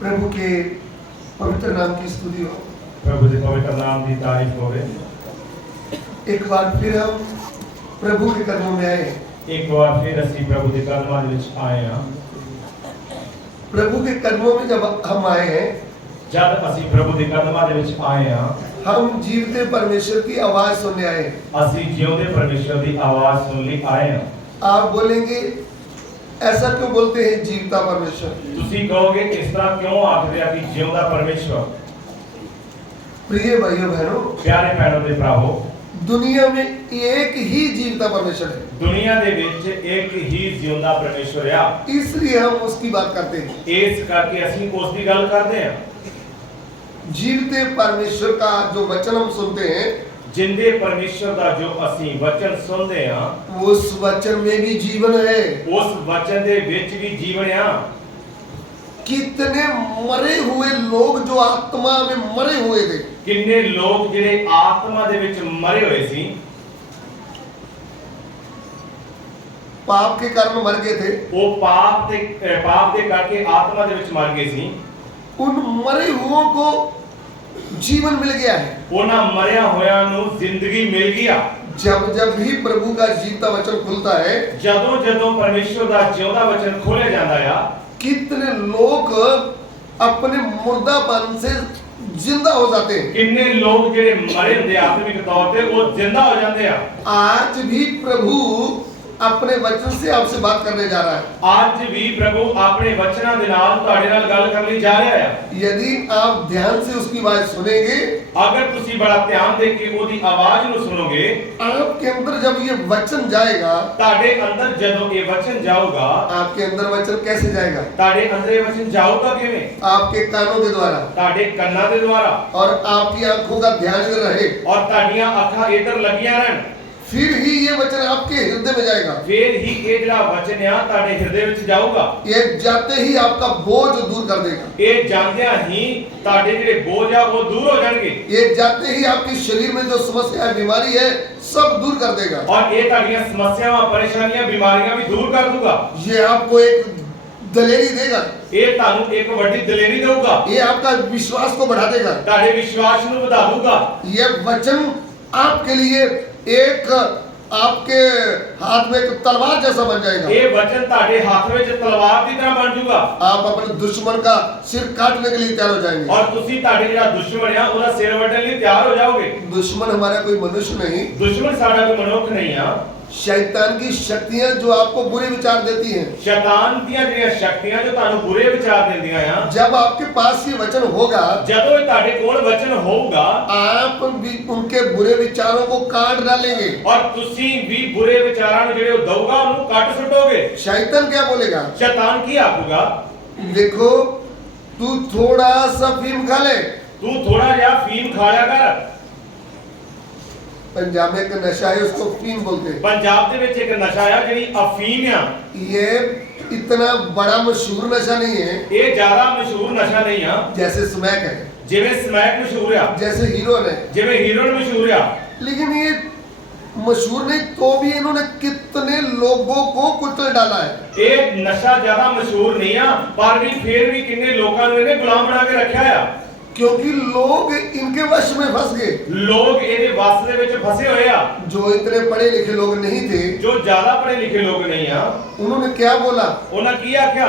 प्रभु के पवित्र नाम की स्तुति हो। प्रभु के पवित्र नाम की तारीफ होवे। एक बार फिर हम प्रभु के कदमों में आए। एक बार फिर ਅਸੀਂ प्रभु के कदमों में आए हैं। प्रभु के कदमों में जब हम आए हैं, जब ਅਸੀਂ प्रभु के कदमों में आए हैं, हम जीवते परमेश्वर की आवाज सुनने आए। ਅਸੀਂ ਜਿਉਂਦੇ परमेश्वर की आवाज सुन ਲਈ आए हैं। आप बोलेंगे ऐसा क्यों बोलते हैं जीवता परमेश्वर? ਤੁਸੀਂ कहोगे इस तरह क्यों आखदे आ कि ਜਿਉਂਦਾ परमेश्वर? प्रिय भाइयों बहनों, प्यारे भैणों ते भरावो, दुनिया में एक ही जीवता परमेश्वर है। दुनिया दे विच एक ही जिਉਂਦਾ परमेश्वर आ। इसलिए हम उसकी बात करते हैं। इस करके ਅਸੀਂ ਉਸ ਦੀ ਗੱਲ ਕਰਦੇ ਹਾਂ। जीवते परमेश्वर का जो वचन हम सुनते हैं, जिंदे परमेश्वर का जो ਅਸੀਂ वचन सुनते हैं, उस वचन में भी जीवन है। उस वचन दे विच भी जीवन आ। कितने मरे हुए लोग जो आत्मा में मरे हुए थे, किन्ने लोग जिहड़े आत्मा दे विच मरे हुए सी, पाप के कारण मर गए थे। वो पाप दे करके आत्मा दे विच मर गए सी। उन मरे हुओं को जीवन मिल गया है। उन्हां मरिया होयां नूं जिंदगी मिल गया। जब जब भी प्रभु का जीवता वचन खुलता है, जदों जदों परमेश्वर का जिਉਂਦਾ वचन खोले जाता है, कितने लोग अपने मुर्दापन से जिंदा हो जाते हैं। किन्ने लोग जिहड़े मरे हुंदे आत्मिक तौर पे वो जिंदा हो जाते हैं। आज भी प्रभु अपने वचन से आपसे बात करने जा रहा है। आज भी प्रभु अपने वचनां दे नाल तुहाडे नाल गल करनी जा रहा है। यदि आप ध्यान से उसकी आवाज सुनेंगे, अगर तुसी बड़ा ध्यान दे के ओदी आवाज नु सुनोगे, आपके अंदर जब ये वचन जाएगा, ताडे अंदर जदों ये वचन जाऊगा, आपके अंदर वचन कैसे जाएगा? ताडे अंदर ये वचन जाऊगा किवें? आपके कानों के द्वारा, ताडे कन्नां दे द्वारा, और आपकी आंखों का ध्यान इधर रहे, और ताडियां अखां इधर लगियां रहन। फिर ही ये वचन आपके हृदय में जाएगा। फिर ही ये जिहड़ा वचन आ ताडे हृदय विच जाऊगा। ये जाते ही आपका बोझ दूर कर देगा। ये जानदियां ही ताडे जिहड़े बोझ आ वो दूर हो जाणगे। ये जाते ही आपके शरीर में जो समस्या बीमारी है सब दूर कर देगा। और ये ताडियां समस्यावां परेशानियां बीमारियां भी दूर कर दूंगा। ये आपको एक दलेरी देगा। ये तानू एक बड़ी दलेरी देगा। ये आपका विश्वास को बढ़ा देगा। ताडे विश्वास नु वधा दूंगा। ये वचन आपके लिए एक आपके हाथ में एक तलवार जैसा बन जाएगा। ये वचन ताडे हाथ में तलवार की तरह बन जाऊगा। आप अपने दुश्मन का सिर काटने के लिए तैयार हो जाएंगे। और तुसी ताडे जिहड़ा दुश्मन है ओदा सिर वड्डण लई तैयार हो जाओगे। दुश्मन हमारा कोई मनुष्य नहीं, दुश्मन साडा कोई मनुष्य नहीं है। शैतान की शक्तियां जो आपको बुरे विचार देती हैं, शैतान दियां जिहड़ियां शक्तियां जो तानू बुरे विचार देंदियां आ, जब आपके पास ये वचन होगा, जदों ताडे कोल वचन होगा, आप भी उनके बुरे विचारों को काट डालेंगे। और तुसी भी बुरे विचारां नु जिहड़े दऊगा उन्हें काट सुटोगे। शैतान क्या बोलेगा? शैतान की आखूगा, देखो तू थोड़ा सा फीम खा ले, तू थोड़ा जिहा फीम खाया कर। पंजाब में एक नशा है, उसको फीम बोलते हैं। पंजाब दे विच एक नशा है जिहड़ी अफीम आ। ये इतना बड़ा मशहूर नशा नहीं है, ये ज्यादा मशहूर नशा नहीं है जैसे स्मैक है, जिवें स्मैक मशहूर आ, जैसे हीरोइन है, जिवें हीरोइन मशहूर आ। लेकिन ये मशहूर नहीं तो भी इन्होंने कितने लोगों को कुचल डाला है। ये नशा ज्यादा मशहूर नहीं आ, पर भी फिर भी किन्ने लोकां नूं इहने गुलाम बना के रखा आ, क्योंकि लोग इनके वश में फंस गए। लोग इहदे वस दे विच फसे हुए आ। जो इतने पढ़े लिखे लोग नहीं थे, जो ज्यादा पढ़े लिखे लोग नहीं आ, उन्होंने क्या बोला? उन्हां की आख्या,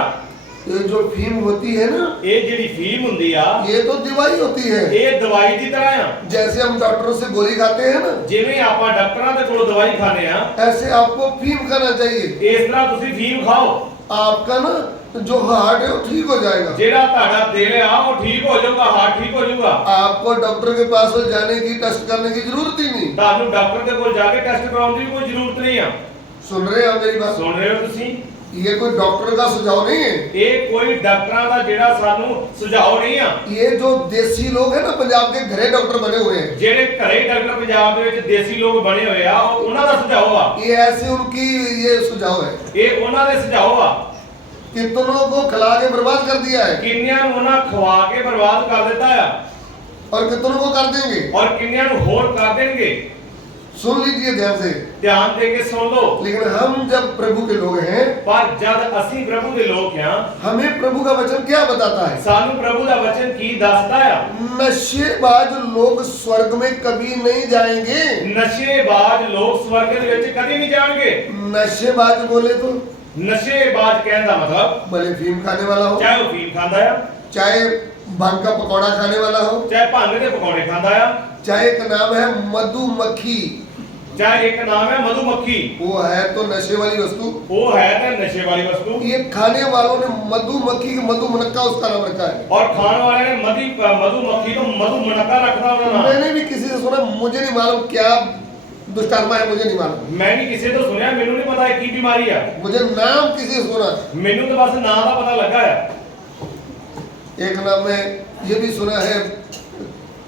ये जो फीम होती है ना, ये जिहड़ी फीम हुंदी आ, ये तो दवाई होती है। ये दवाई दी तरह आ। जैसे हम डॉक्टरों से गोली खाते हैं ना, जिवें आपां डॉक्टरां दे कोलों दवाई खाने आ, ऐसे आपको फीम खाना चाहिए। इस तरह तुसीं फीम खाओ, आपका ना जो हार्ट है वो ठीक हो जाएगा। जेड़ा ताड़ा दिल आ वो ठीक हो जाऊगा, हार्ट ठीक हो जाऊगा। आपको डॉक्टर के पास जाने की, टेस्ट करने की जरूरत ही नहीं। तानू डॉक्टर के कोल जाके टेस्ट कराउण दी कोई जरूरत नहीं आ। सुन रहे हो मेरी बात? सुन रहे हो तुसीं? ये कोई डॉक्टर का सुझाव नहीं है। ये कोई डॉक्टरां दा जेड़ा सानू सुझाव नहीं आ। ये जो देसी लोग हैं ना, पंजाब के घरे डॉक्टर बने हुए हैं, जेड़े घरे डॉक्टर पंजाब दे विच देसी लोग बने हुए आ, उन्हां दा सुझाव आ। ये ऐसे उनकी ये सुझाव है। ये उन्हां दे सुझाव आ। कितनों को खिला के बर्बाद कर दिया है, किन्नियां नूं उन्हां खवा के बर्बाद कर दिता आ, और कितनों को कर देंगे। और किन्नियां नूं होर कर देणगे। सुन लीजिए ध्यान से। ਧਿਆਨ ਦੇ ਕੇ ਸੁਣ ਲਓ। लेकिन हम जब प्रभु के लोग हैं, ਪਰ ਜਦ ਅਸੀਂ ਪ੍ਰਭੂ ਦੇ ਲੋਕ ਹਾਂ, हमें प्रभु का वचन क्या बताता है? ਸਾਨੂੰ ਪ੍ਰਭੂ ਦਾ ਵਚਨ ਕੀ ਦੱਸਦਾ ਆ? नशेबाज लोग स्वर्ग में कभी नहीं जाएंगे। ਨਸ਼ੇਬਾਜ਼ ਲੋਕ ਸਵਰਗ ਦੇ ਵਿੱਚ ਕਦੇ ਨਹੀਂ ਜਾਣਗੇ। नशेबाज बोले तो ਨਸ਼ੇਬਾਜ਼ ਕਹਿਣ ਦਾ ਮਤਲਬ भले फीम खाने वाला हो, ਚਾਹੇ ਉਹ ਫੀਮ ਖਾਂਦਾ ਆ, चाहे भांग का पकौड़ा खाने वाला हो, ਚਾਹੇ ਭੰਗ ਦੇ ਪਕੌੜੇ ਖਾਂਦਾ ਆ, चाहे एक नाम है मधुमक्खी, ਚਾਹੇ ਇੱਕ ਨਾਮ ਹੈ ਮਧੂਮੱਖੀ, वो है तो नशे वाली वस्तु। ਉਹ ਹੈ ਤੇ ਨਸ਼ੇ ਵਾਲੀ ਵਸਤੂ। ये खाने वालों ने मधुमक्खी की मधुमनक्का उसका नाम रखा है। और खाने वाले ने मधुमक्खी को मधुमनक्का रखा उन्होंने नाम। मैंने भी किसी से सुना, मुझे नहीं मालूम क्या दुष्टात्मा है, मुझे नहीं मालूम। मैं भी किसी तो सुनया, मेनू नहीं पता की बीमारी है। मुझे नाम किसी से सुना, मेनू तो बस नाम का पता लगा है। एक नाम में ये भी सुना है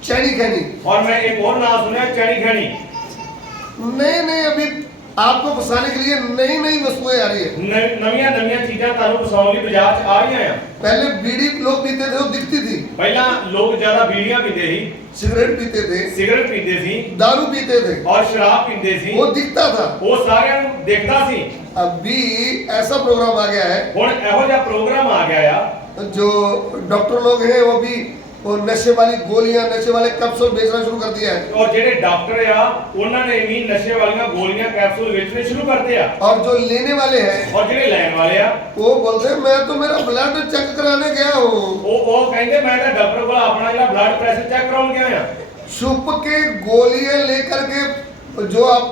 चैनी खैनी। और मैं एक और नाम सुना चैनी खैनी। नहीं अभी आपको फंसाने के लिए नई नई वस्तुएं आ रही है। नवियां नवियां चीजें तारू फसाने की बाजार च आ रही हैं। पहले बीड़ी लोग पीते थे, वो दिखती थी। पहला लोग ज्यादा बीड़ियां पीते ही, सिगरेट पीते थे, सिगरेट पीते सी, दारू पीते थे और शराब पीते सी, वो दिखता था। वो सारे देखता सी। अभी ऐसा प्रोग्राम आ गया है, हुण एहो जिहा प्रोग्राम आ गया है, जो डॉक्टर लोग हैं वो भी वो नशे वाली गोलियां, नशे वाले कैप्सूल बेचना शुरू कर दिया है। और जेडे डॉक्टर आ उन्होंने भी नशे वाली गोलियां कैप्सूल बेचने शुरू कर दिया। और जो लेने वाले हैं और जेडे लैन वाले आ वो बोलते हैं मैं तो मेरा ब्लड चेक कराने गया हूँ, वो कहंदे मैं तो डॉक्टर को अपना जेड़ा ब्लड प्रेशर चेक कराउन गया हां। छुप के गोलियां लेकर के जो आप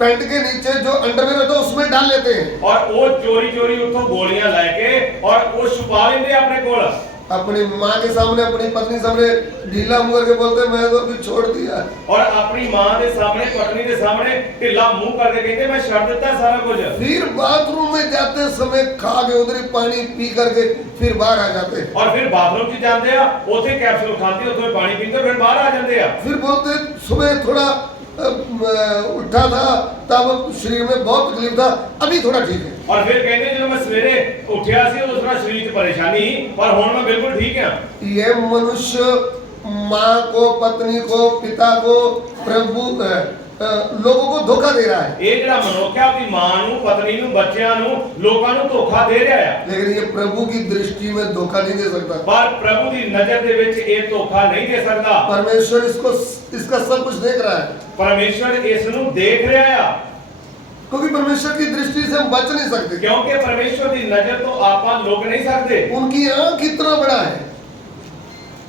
पैंट के नीचे जो अंडरवेयर होता है उसमें डाल लेते हैं, और वो चोरी चोरी उठो गोलियां लेके और वो छुपा लेंदे अपने कोल। अपनी माँ के सामने, अपनी पत्नी सामने ढीला मुंह करके बोलते हैं मैं तो अभी छोड़ दिया। और अपनी माँ के सामने, पत्नी के सामने ढीला मुंह करके कहते मैं छोड़ देता सारा कुछ। फिर बाथरूम में जाते समय खा के उधर ही पानी पी करके फिर बाहर आ जाते हैं। और फिर बाथरूम च जाते हैं, उथे कैप्सूल खाते, उथे पानी पीते, फिर बाहर आ जाते हैं। फिर बोलते सुबह थोड़ा उठा था तब शरीर में बहुत तकलीफ था, अभी थोड़ा ठीक है। और फिर कहते जो मैं सवेरे उठिया सी उस थोड़ा शरीर में परेशानी पर हुण मैं बिल्कुल ठीक है। ये मनुष्य माँ को, पत्नी को, पिता को, प्रभु लोगों को धोखा दे रहा है। ये जड़ा मनुष्य है अपनी मां नु, पत्नी नु, बच्चों नु, लोकां नु धोखा दे रहा है। लेकिन ये प्रभु की दृष्टि में धोखा नहीं दे सकता। पर प्रभु की नजर दे विच ये धोखा नहीं दे सकता। परमेश्वर इसको, इसका सब कुछ देख रहा है। परमेश्वर इस नु देख रहा है, क्योंकि परमेश्वर की दृष्टि से हम बच नहीं सकते, क्योंकि परमेश्वर की नजर तो आप लोग नहीं सकते। उनकी आंख इतना बड़ा है,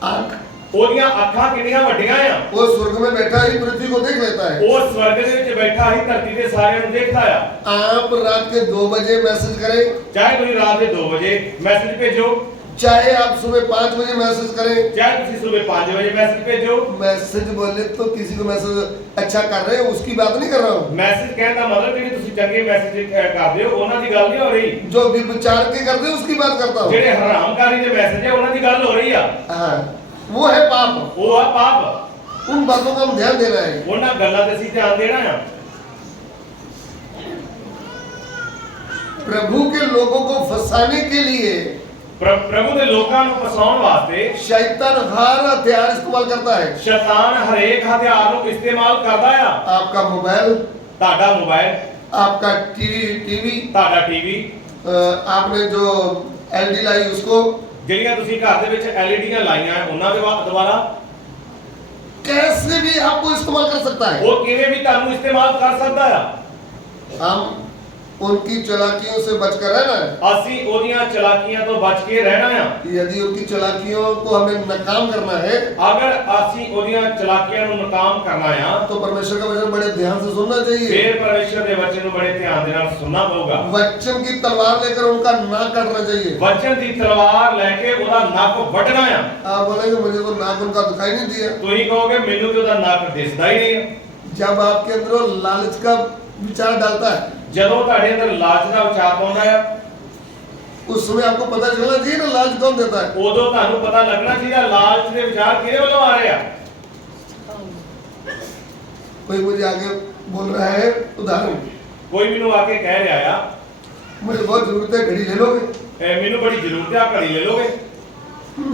आंख ओदियां अखां कितनियां वड्डियां आ। वो स्वर्ग में बैठा ही पृथ्वी को देख लेता है। वो स्वर्ग दे विच बैठा ही धरती दे सारे नु देखता है। आप रात के 2 बजे मैसेज करें, चाहे तुम रात के 2 बजे मैसेज भेजो, चाहे आप सुबह 5 बजे मैसेज करें, चाहे तुम सुबह 5 बजे मैसेज भेजो। मैसेज बोले तो किसी को मैसेज अच्छा कर रहे हैं उसकी बात नहीं कर रहा हूँ। मैसेज कहने का मतलब जेडे तुसी चंगे मैसेज करदे हो उन्हां दी गल नहीं हो रही। जो विचार के करते हैं उसकी बात करता हूँ। जेडे हरामकारी दे मैसेज है उन्हां दी गल हो रही है। हाँ, वो है पाप। वो है पाप। उन बातों का हम ध्यान देना है। उन्हां गल्लां ते असीं ध्यान देना है। प्रभु के लोगों को फंसाने के लिए प्रभु दे लोकां नु फसाउण वास्ते शैतान हर हथियार इस्तेमाल करता है। शैतान हरेक हथियार नु इस्तेमाल करदा है। आपका मोबाइल, ताड़ा मोबाइल, आपका टीवी, ताड़ा टीवी, आपने जो एलडी लाई उसको, ਜਿਹੜੀਆਂ ਤੁਸੀਂ ਘਰ ਦੇ ਵਿੱਚ ਐਲਈਡੀਆਂ ਲਾਈਆਂ ਉਹਨਾਂ ਦੇ ਦੁਆਰਾ कैसे भी आपको इस्तेमाल कर सकता है। ਉਹ ਕਿਵੇਂ ਵੀ ਤੁਹਾਨੂੰ ਇਸਤੇਮਾਲ ਕਰ ਸਕਦਾ ਹੈ। हम उनकी चालाकियों से बचकर रहना है। ਅਸੀਂ ਉਹਦੀਆਂ ਚਲਾਕੀਆਂ ਤੋਂ ਬਚ ਕੇ ਰਹਿਣਾ ਹੈ। यदि उनकी चालाकियों को हमें नाकाम करना है, अगर ਅਸੀਂ ਉਹਦੀਆਂ ਚਲਾਕੀਆਂ ਨੂੰ ਨਾਕਾਮ ਕਰਨਾ ਹੈ तो परमेश्वर का वचन बड़े ध्यान से सुनना चाहिए। ਫਿਰ ਪਰਮੇਸ਼ਰ ਦੇ ਵਚਨ ਨੂੰ ਬੜੇ ਧਿਆਨ ਦੇ ਨਾਲ ਸੁਣਨਾ ਪਊਗਾ। वचन की तलवार लेकर उनका नाक काटना चाहिए। ਵਚਨ ਦੀ ਤਲਵਾਰ ਲੈ ਕੇ ਉਹਦਾ ਨੱਕ ਵੱਢਣਾ ਹੈ। आप बोलेंगे मुझे तो नाक उनका दिखाई नहीं दिया। ਤੁਸੀਂ कहोगे ਮੈਨੂੰ ਤੇ ਉਹਦਾ ਨੱਕ ਦਿਸਦਾ ਹੀ ਨਹੀਂ ਹੈ। जब आपके अंदर लालच का विचार डालता है, ਜਦੋਂ ਤੁਹਾਡੇ ਅੰਦਰ ਲਾਲਚ ਦਾ ਵਿਚਾਰ ਪਾਉਂਦਾ ਹੈ, उस समय आपको पता चलना चाहिए ना लालच कौन देता है। ਉਦੋਂ ਤੁਹਾਨੂੰ ਪਤਾ ਲੱਗਣਾ ਚਾਹੀਦਾ ਲਾਲਚ ਦੇ ਵਿਚਾਰ ਕਿਹਦੇ ਵੱਲੋਂ ਆ ਰਹੇ ਆ। कोई मुझे आगे बोल रहा है, उदाहरण, ਕੋਈ ਮੈਨੂੰ ਆ ਕੇ ਕਹਿ ਰਿਹਾ ਆ मुझे बहुत जरूरत है, घड़ी ले लोगे? ਮੈਨੂੰ बड़ी जरूरत है, घड़ी ले लोगे?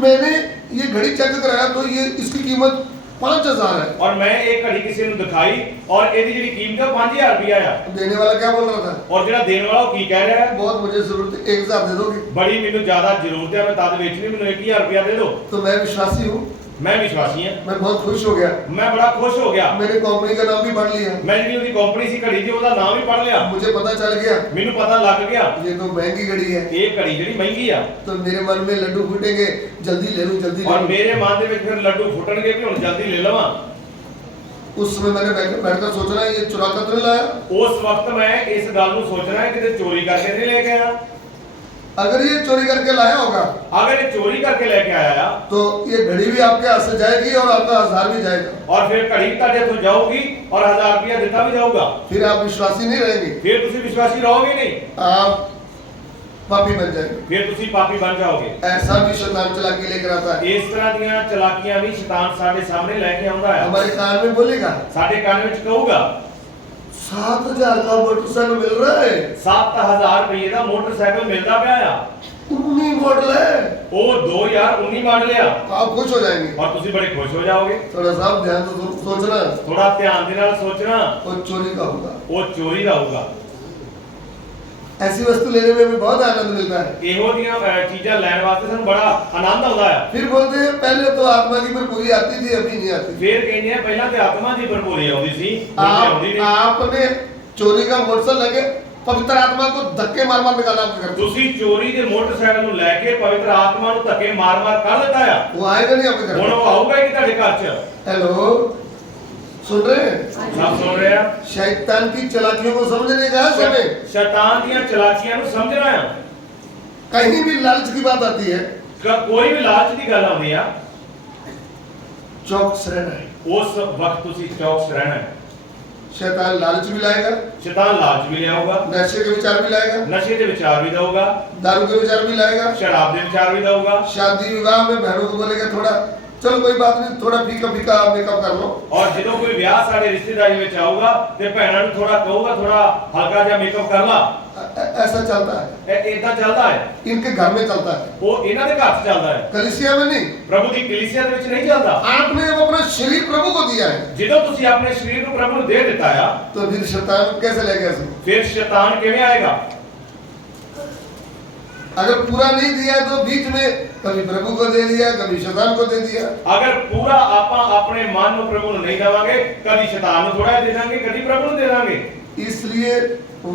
मैंने ये घड़ी चेक कराया तो ये इसकी कीमत 5000 है। और मैं एक घड़ी किसी ਨੂੰ ਦਿਖਾਈ और ਇਹਦੀ ਜਿਹੜੀ ਕੀਮਤ ਹੈ 5000 ਰੁਪਇਆ ਆ। देने वाला क्या बोल रहा था? और ਜਿਹੜਾ ਦੇਣ ਵਾਲਾ ਉਹ ਕੀ ਕਹਿ ਰਿਹਾ ਹੈ? बहुत मुझे जरूरत है, 1000 दे दोगे? ਬੜੀ ਮੈਨੂੰ ਜ਼ਿਆਦਾ ਜ਼ਰੂਰਤ ਹੈ, ਮੈਂ ਤਦ ਵੇਚਣੀ, ਮੈਨੂੰ 1000 ਰੁਪਇਆ ਦੇ ਦਿਓ। तो मैं विश्वासी हूँ, मैं विश्वासी ਹਾਂ। मैं बहुत खुश हो गया। मैं बड़ा खुश हो गया। मैंने कंपनी का नाम भी पढ़ लिया, मैं ਜਿਹੜੀ ਉਹਦੀ ਕੰਪਨੀ ਸੀ ਘੜੀ ਦੀ ਉਹਦਾ ਨਾਮ ਵੀ ਪੜ ਲਿਆ। मुझे पता चल गया ਮੈਨੂੰ ਪਤਾ ਲੱਗ ਗਿਆ ये तो महंगी घड़ी है। ਇਹ ਘੜੀ ਜਿਹੜੀ ਮਹਿੰਗੀ ਆ। तो मेरे मन में लड्डू फूटेंगे, जल्दी ले लूं, जल्दी ले और लूं। ਮੇਰੇ ਮਨ ਦੇ ਵਿੱਚ ਫਿਰ ਲੱਡੂ ਫੁੱਟਣਗੇ ਕਿ ਹੁਣ ਜਲਦੀ ਲੈ ਲਵਾਂ। उस समय मैंने बैठकर सोचना ये चुरा कर तो नहीं लाया। ਉਸ ਵਕਤ ਮੈਂ ਇਸ ਗੱਲ ਨੂੰ ਸੋਚਣਾ ਹੈ ਕਿ ਚੋਰੀ ਕਰਕੇ ਨਹੀਂ ਲੈ ਕੇ ਆਇਆ। अगर ये चोरी करके लाया होगा अगर ये चोरी करके लेके आया तो ये घड़ी भी आपके हाथ से जाएगी और आपका 1000 भी जाएगा। और फिर घड़ी भी ਤੁਹਾਡੇ ਤੋਂ ਜਾਊਗੀ और 1000 रुपया देता भी जाऊगा। फिर आप विश्वासी नहीं रहेंगे, फिर तुसी विश्वासी रहोगे नहीं, आप पापी बन जाएंगे। फिर तुसी पापी बन जाओगे। ऐसा भी शैतान चालाकी लेकर आता है। इस तरह ਦੀਆਂ ਚਲਾਕੀਆਂ ਵੀ ਸ਼ੈਤਾਨ ਸਾਡੇ ਸਾਹਮਣੇ ਲੈ ਕੇ ਆਉਂਦਾ ਹੈ। हमारे कान में बोलेगा ਸਾਡੇ ਕੰਨ ਵਿੱਚ ਕਹੂਗਾ 7000 का मोटरसाइकिल मिल रहा है, 7000 ਰੁਪਏ ਦਾ ਮੋਟਰਸਾਈਕਲ ਮਿਲਦਾ ਪਿਆ ਆ। 19 मॉडल है। ਉਹ 2019 ਮਾਡਲ ਆ। तो आप खुश हो जाएंगे। और ਤੁਸੀਂ बड़े खुश हो जाओगे। थोड़ा सा आप ध्यान से सोचना, थोड़ा ध्यान ਦੇ ਨਾਲ ਸੋਚਣਾ वो चोरी का होगा। ਉਹ ਚੋਰੀ ਦਾ ਹੋਊਗਾ। ऐसी वस्तु लेने में भी बहुत आनंद मिलता है। ਇਹੋ ਦੀਆਂ ਚੀਜ਼ਾਂ ਲੈਣ ਵਾਸਤੇ ਸਾਨੂੰ ਬੜਾ ਆਨੰਦ ਆਉਂਦਾ ਹੈ। फिर बोलते हैं पहले तो आत्मा की भरपूरी आती थी, अभी नहीं आती। ਫਿਰ ਕਹਿੰਦੇ ਆ ਪਹਿਲਾਂ ਤੇ ਆਤਮਾ ਦੀ ਭਰਪੂਰੀ ਆਉਂਦੀ ਸੀ, ਹੁਣ ਤੇ ਆਉਂਦੀ ਨਹੀਂ। आपने चोरी का मोटरसाइकिल लगे पवित्र आत्मा को धक्के मार मार निकाला आपके घर से। ਤੁਸੀਂ ਚੋਰੀ ਦੇ ਮੋਟਰਸਾਈਕਲ ਨੂੰ ਲੈ ਕੇ ਪਵਿੱਤਰ ਆਤਮਾ ਨੂੰ ਧੱਕੇ ਮਾਰ-ਮਾਰ ਕਰ ਦਿੱਤਾ ਆ। वो आएगा नहीं आपके घर ਹੁਣ में। ਉਹ ਆਊਗਾ ਹੀ ਨਹੀਂ ਤੁਹਾਡੇ ਘਰ 'ਚ। हेलो, सुन रहे हैं? ਸਭ ਸੁਣ ਰਹੇ ਆ? शैतान की चालाकियों को समझने का है समय। ਸ਼ੈਤਾਨ ਦੀਆਂ ਚਲਾਕੀਆਂ ਨੂੰ ਸਮਝਣਾ ਆ। कहीं भी लालच की बात आती है, ਕੋਈ ਵੀ ਲਾਲਚ ਦੀ ਗੱਲ ਆਉਂਦੀ ਆ, चौकस रहना है। ਉਸ ਵਕਤ ਤੁਸੀਂ ਚੌਕਸ ਰਹਿਣਾ ਹੈ। शैतान लालच भी लाएगा, ਸ਼ੈਤਾਨ ਲਾਲਚ ਵੀ ਲਿਆਊਗਾ, नशे के विचार भी लाएगा, ਨਸ਼ੇ ਦੇ ਵਿਚਾਰ ਵੀ ਦਊਗਾ, दारू के विचार भी लाएगा, ਸ਼ਰਾਬ ਦੇ ਵਿਚਾਰ ਵੀ ਦਊਗਾ। शादी विवाह में बहनों को बोलेगा थोड़ा चलो कोई बात नहीं, थोड़ा फीका फीका मेकअप कर लो। और ਜਦੋਂ ਕੋਈ ਵਿਆਹ ਸਾਡੇ ਰਿਸ਼ਤੇਦਾਰੀ ਵਿੱਚ ਆਊਗਾ ਤੇ ਭੈਣਾਂ ਨੂੰ ਥੋੜਾ ਕਹੂਗਾ ਥੋੜਾ ਹਲਕਾ ਜਿਹਾ ਮੇਕਅਪ ਕਰ ਲਾ। ऐसा चलता है, ਇਦਾਂ ਚੱਲਦਾ ਹੈ। इनके घर में चलता है, ਉਹ ਇਹਨਾਂ ਦੇ ਘਰ 'ਚ ਚੱਲਦਾ ਹੈ, कलीसिया में नहीं। ਪ੍ਰਭੂ ਦੀ ਕਲੀਸਿਆ ਦੇ ਵਿੱਚ ਨਹੀਂ ਚੱਲਦਾ। आपने अब अपना शरीर प्रभु को दिया है, ਜਦੋਂ ਤੁਸੀਂ ਆਪਣੇ ਸਰੀਰ ਨੂੰ ਪ੍ਰਭੂ ਨੂੰ ਦੇ ਦਿੱਤਾ ਆ, तो फिर शैतान कैसे लेगा इसको? ਫਿਰ ਸ਼ੈਤਾਨ ਕਿਵੇਂ ਆਏਗਾ? अगर पूरा नहीं दिया तो बीच में कभी प्रभु को दे दिया, कभी शैतान को दे दिया। ਅਗਰ ਪੂਰਾ ਆਪਾਂ ਆਪਣੇ ਮਨ ਨੂੰ ਪ੍ਰਭੂ ਨੂੰ ਨਹੀਂ ਦੇਵਾਂਗੇ, ਕਦੀ ਸ਼ੈਤਾਨ ਨੂੰ ਥੋੜਾ ਦੇ ਦਾਂਗੇ, ਕਦੀ ਪ੍ਰਭੂ ਨੂੰ ਦੇ ਦਾਂਗੇ। इसलिए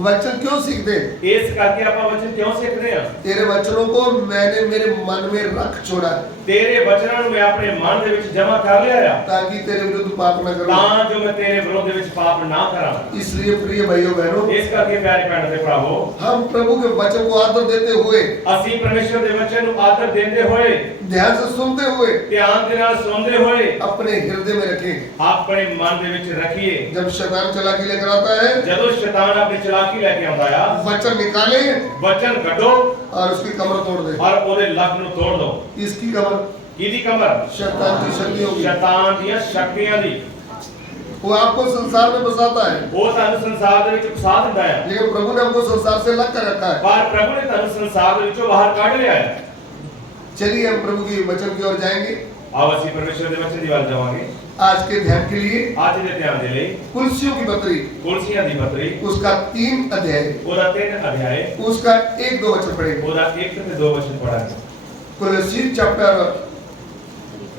वचन क्यों सीखते? ਇਸ ਕਰਕੇ ਆਪਾਂ ਵਚਨ ਕਿਉਂ ਸਿੱਖਦੇ ਆ? तेरे वचनों को मैंने मेरे मन में रख छोड़ा है, ਤੇਰੇ ਵਚਨਾਂ ਨੂੰ ਮੈਂ ਆਪਣੇ ਮਨ ਦੇ ਵਿੱਚ ਜਮ੍ਹਾਂ ਕਰ ਲਿਆ ਆ, ताकि तेरे विरुद्ध पाप न करूं। ਤਾਂ ਜੋ ਮੈਂ ਤੇਰੇ ਵਿਰੋਧ ਦੇ ਵਿੱਚ ਪਾਪ ਨਾ ਕਰਾਂ। इसलिए प्रिय भाइयों बहनों, ਇਸ ਕਰਕੇ ਪਿਆਰੇ ਭੈਣ ਤੇ ਭਰਾਵੋ, हम प्रभु के वचन को आदर देते हुए, ਅਸੀਂ ਪਰਮੇਸ਼ਰ ਦੇ ਵਚਨ ਨੂੰ ਆਦਰ ਦਿੰਦੇ ਹੋਏ, ध्यान से सुनते हुए, ਧਿਆਨ ਦੇ ਨਾਲ ਸੁਣਦੇ ਹੋਏ अपने हृदय में रखें। ਆਪਣੇ ਮਨ ਦੇ ਵਿੱਚ ਰੱਖੀਏ। जब शैतान चालाकी लेकर आता है, ਜਦੋਂ ਸ਼ੈਤਾਨ ਆਪਣੀ ਚਲਾਕੀ ਲੈ ਕੇ ਆਉਂਦਾ ਆ, वचन निकाले ਵਚਨ ਕੱਢੋ और उसकी कमर तोड़ दे। ਔਰ ਉਹਦੇ ਲੱਕ ਨੂੰ ਤੋੜ ਦਿਓ। इसकी कमर ਕਿਹਦੀ ਕਮਰ? शैतान की शक्ति होगी। ਸ਼ੈਤਾਨ ਦੀਆਂ ਸ਼ਕਤੀਆਂ ਦੀ। वो आपको संसार में बसाता है, ਉਹ ਤੁਹਾਨੂੰ ਸੰਸਾਰ ਦੇ ਵਿੱਚ ਫਸਾ ਦਿੰਦਾ ਹੈ, लेकिन प्रभु ने हमको संसार से अलग कर रखा है। ਪਰ ਪ੍ਰਭੂ ਨੇ ਤੁਹਾਨੂੰ ਸੰਸਾਰ ਦੇ ਵਿੱਚੋਂ ਬਾਹਰ ਕੱਢ ਲਿਆ ਹੈ। चलिए हम प्रभु की वचन की ओर जाएंगे। ਆਓ ਅਸੀਂ ਪਰਮੇਸ਼ਰ ਦੇ ਵਚਨ ਦੀ ਵੱਲ ਜਾਵਾਂਗੇ। आज के ध्यान के लिए ਅੱਜ ਦੇ ਧਿਆਨ ਦੇ ਲਈ कुलसियों की पत्री, ਕੁਲਸੀਆਂ ਦੀ ਪੱਤਰੀ, उसका 3 अध्याय, ਉਹਦਾ 3 ਅਧਿਆਏ, उसका 1-2 वचन पढ़ेंगे। ਉਹਦਾ 1 ਤੇ 2 ਵਚਨ ਪੜਾਂਗੇ। कुलसी चैप्टर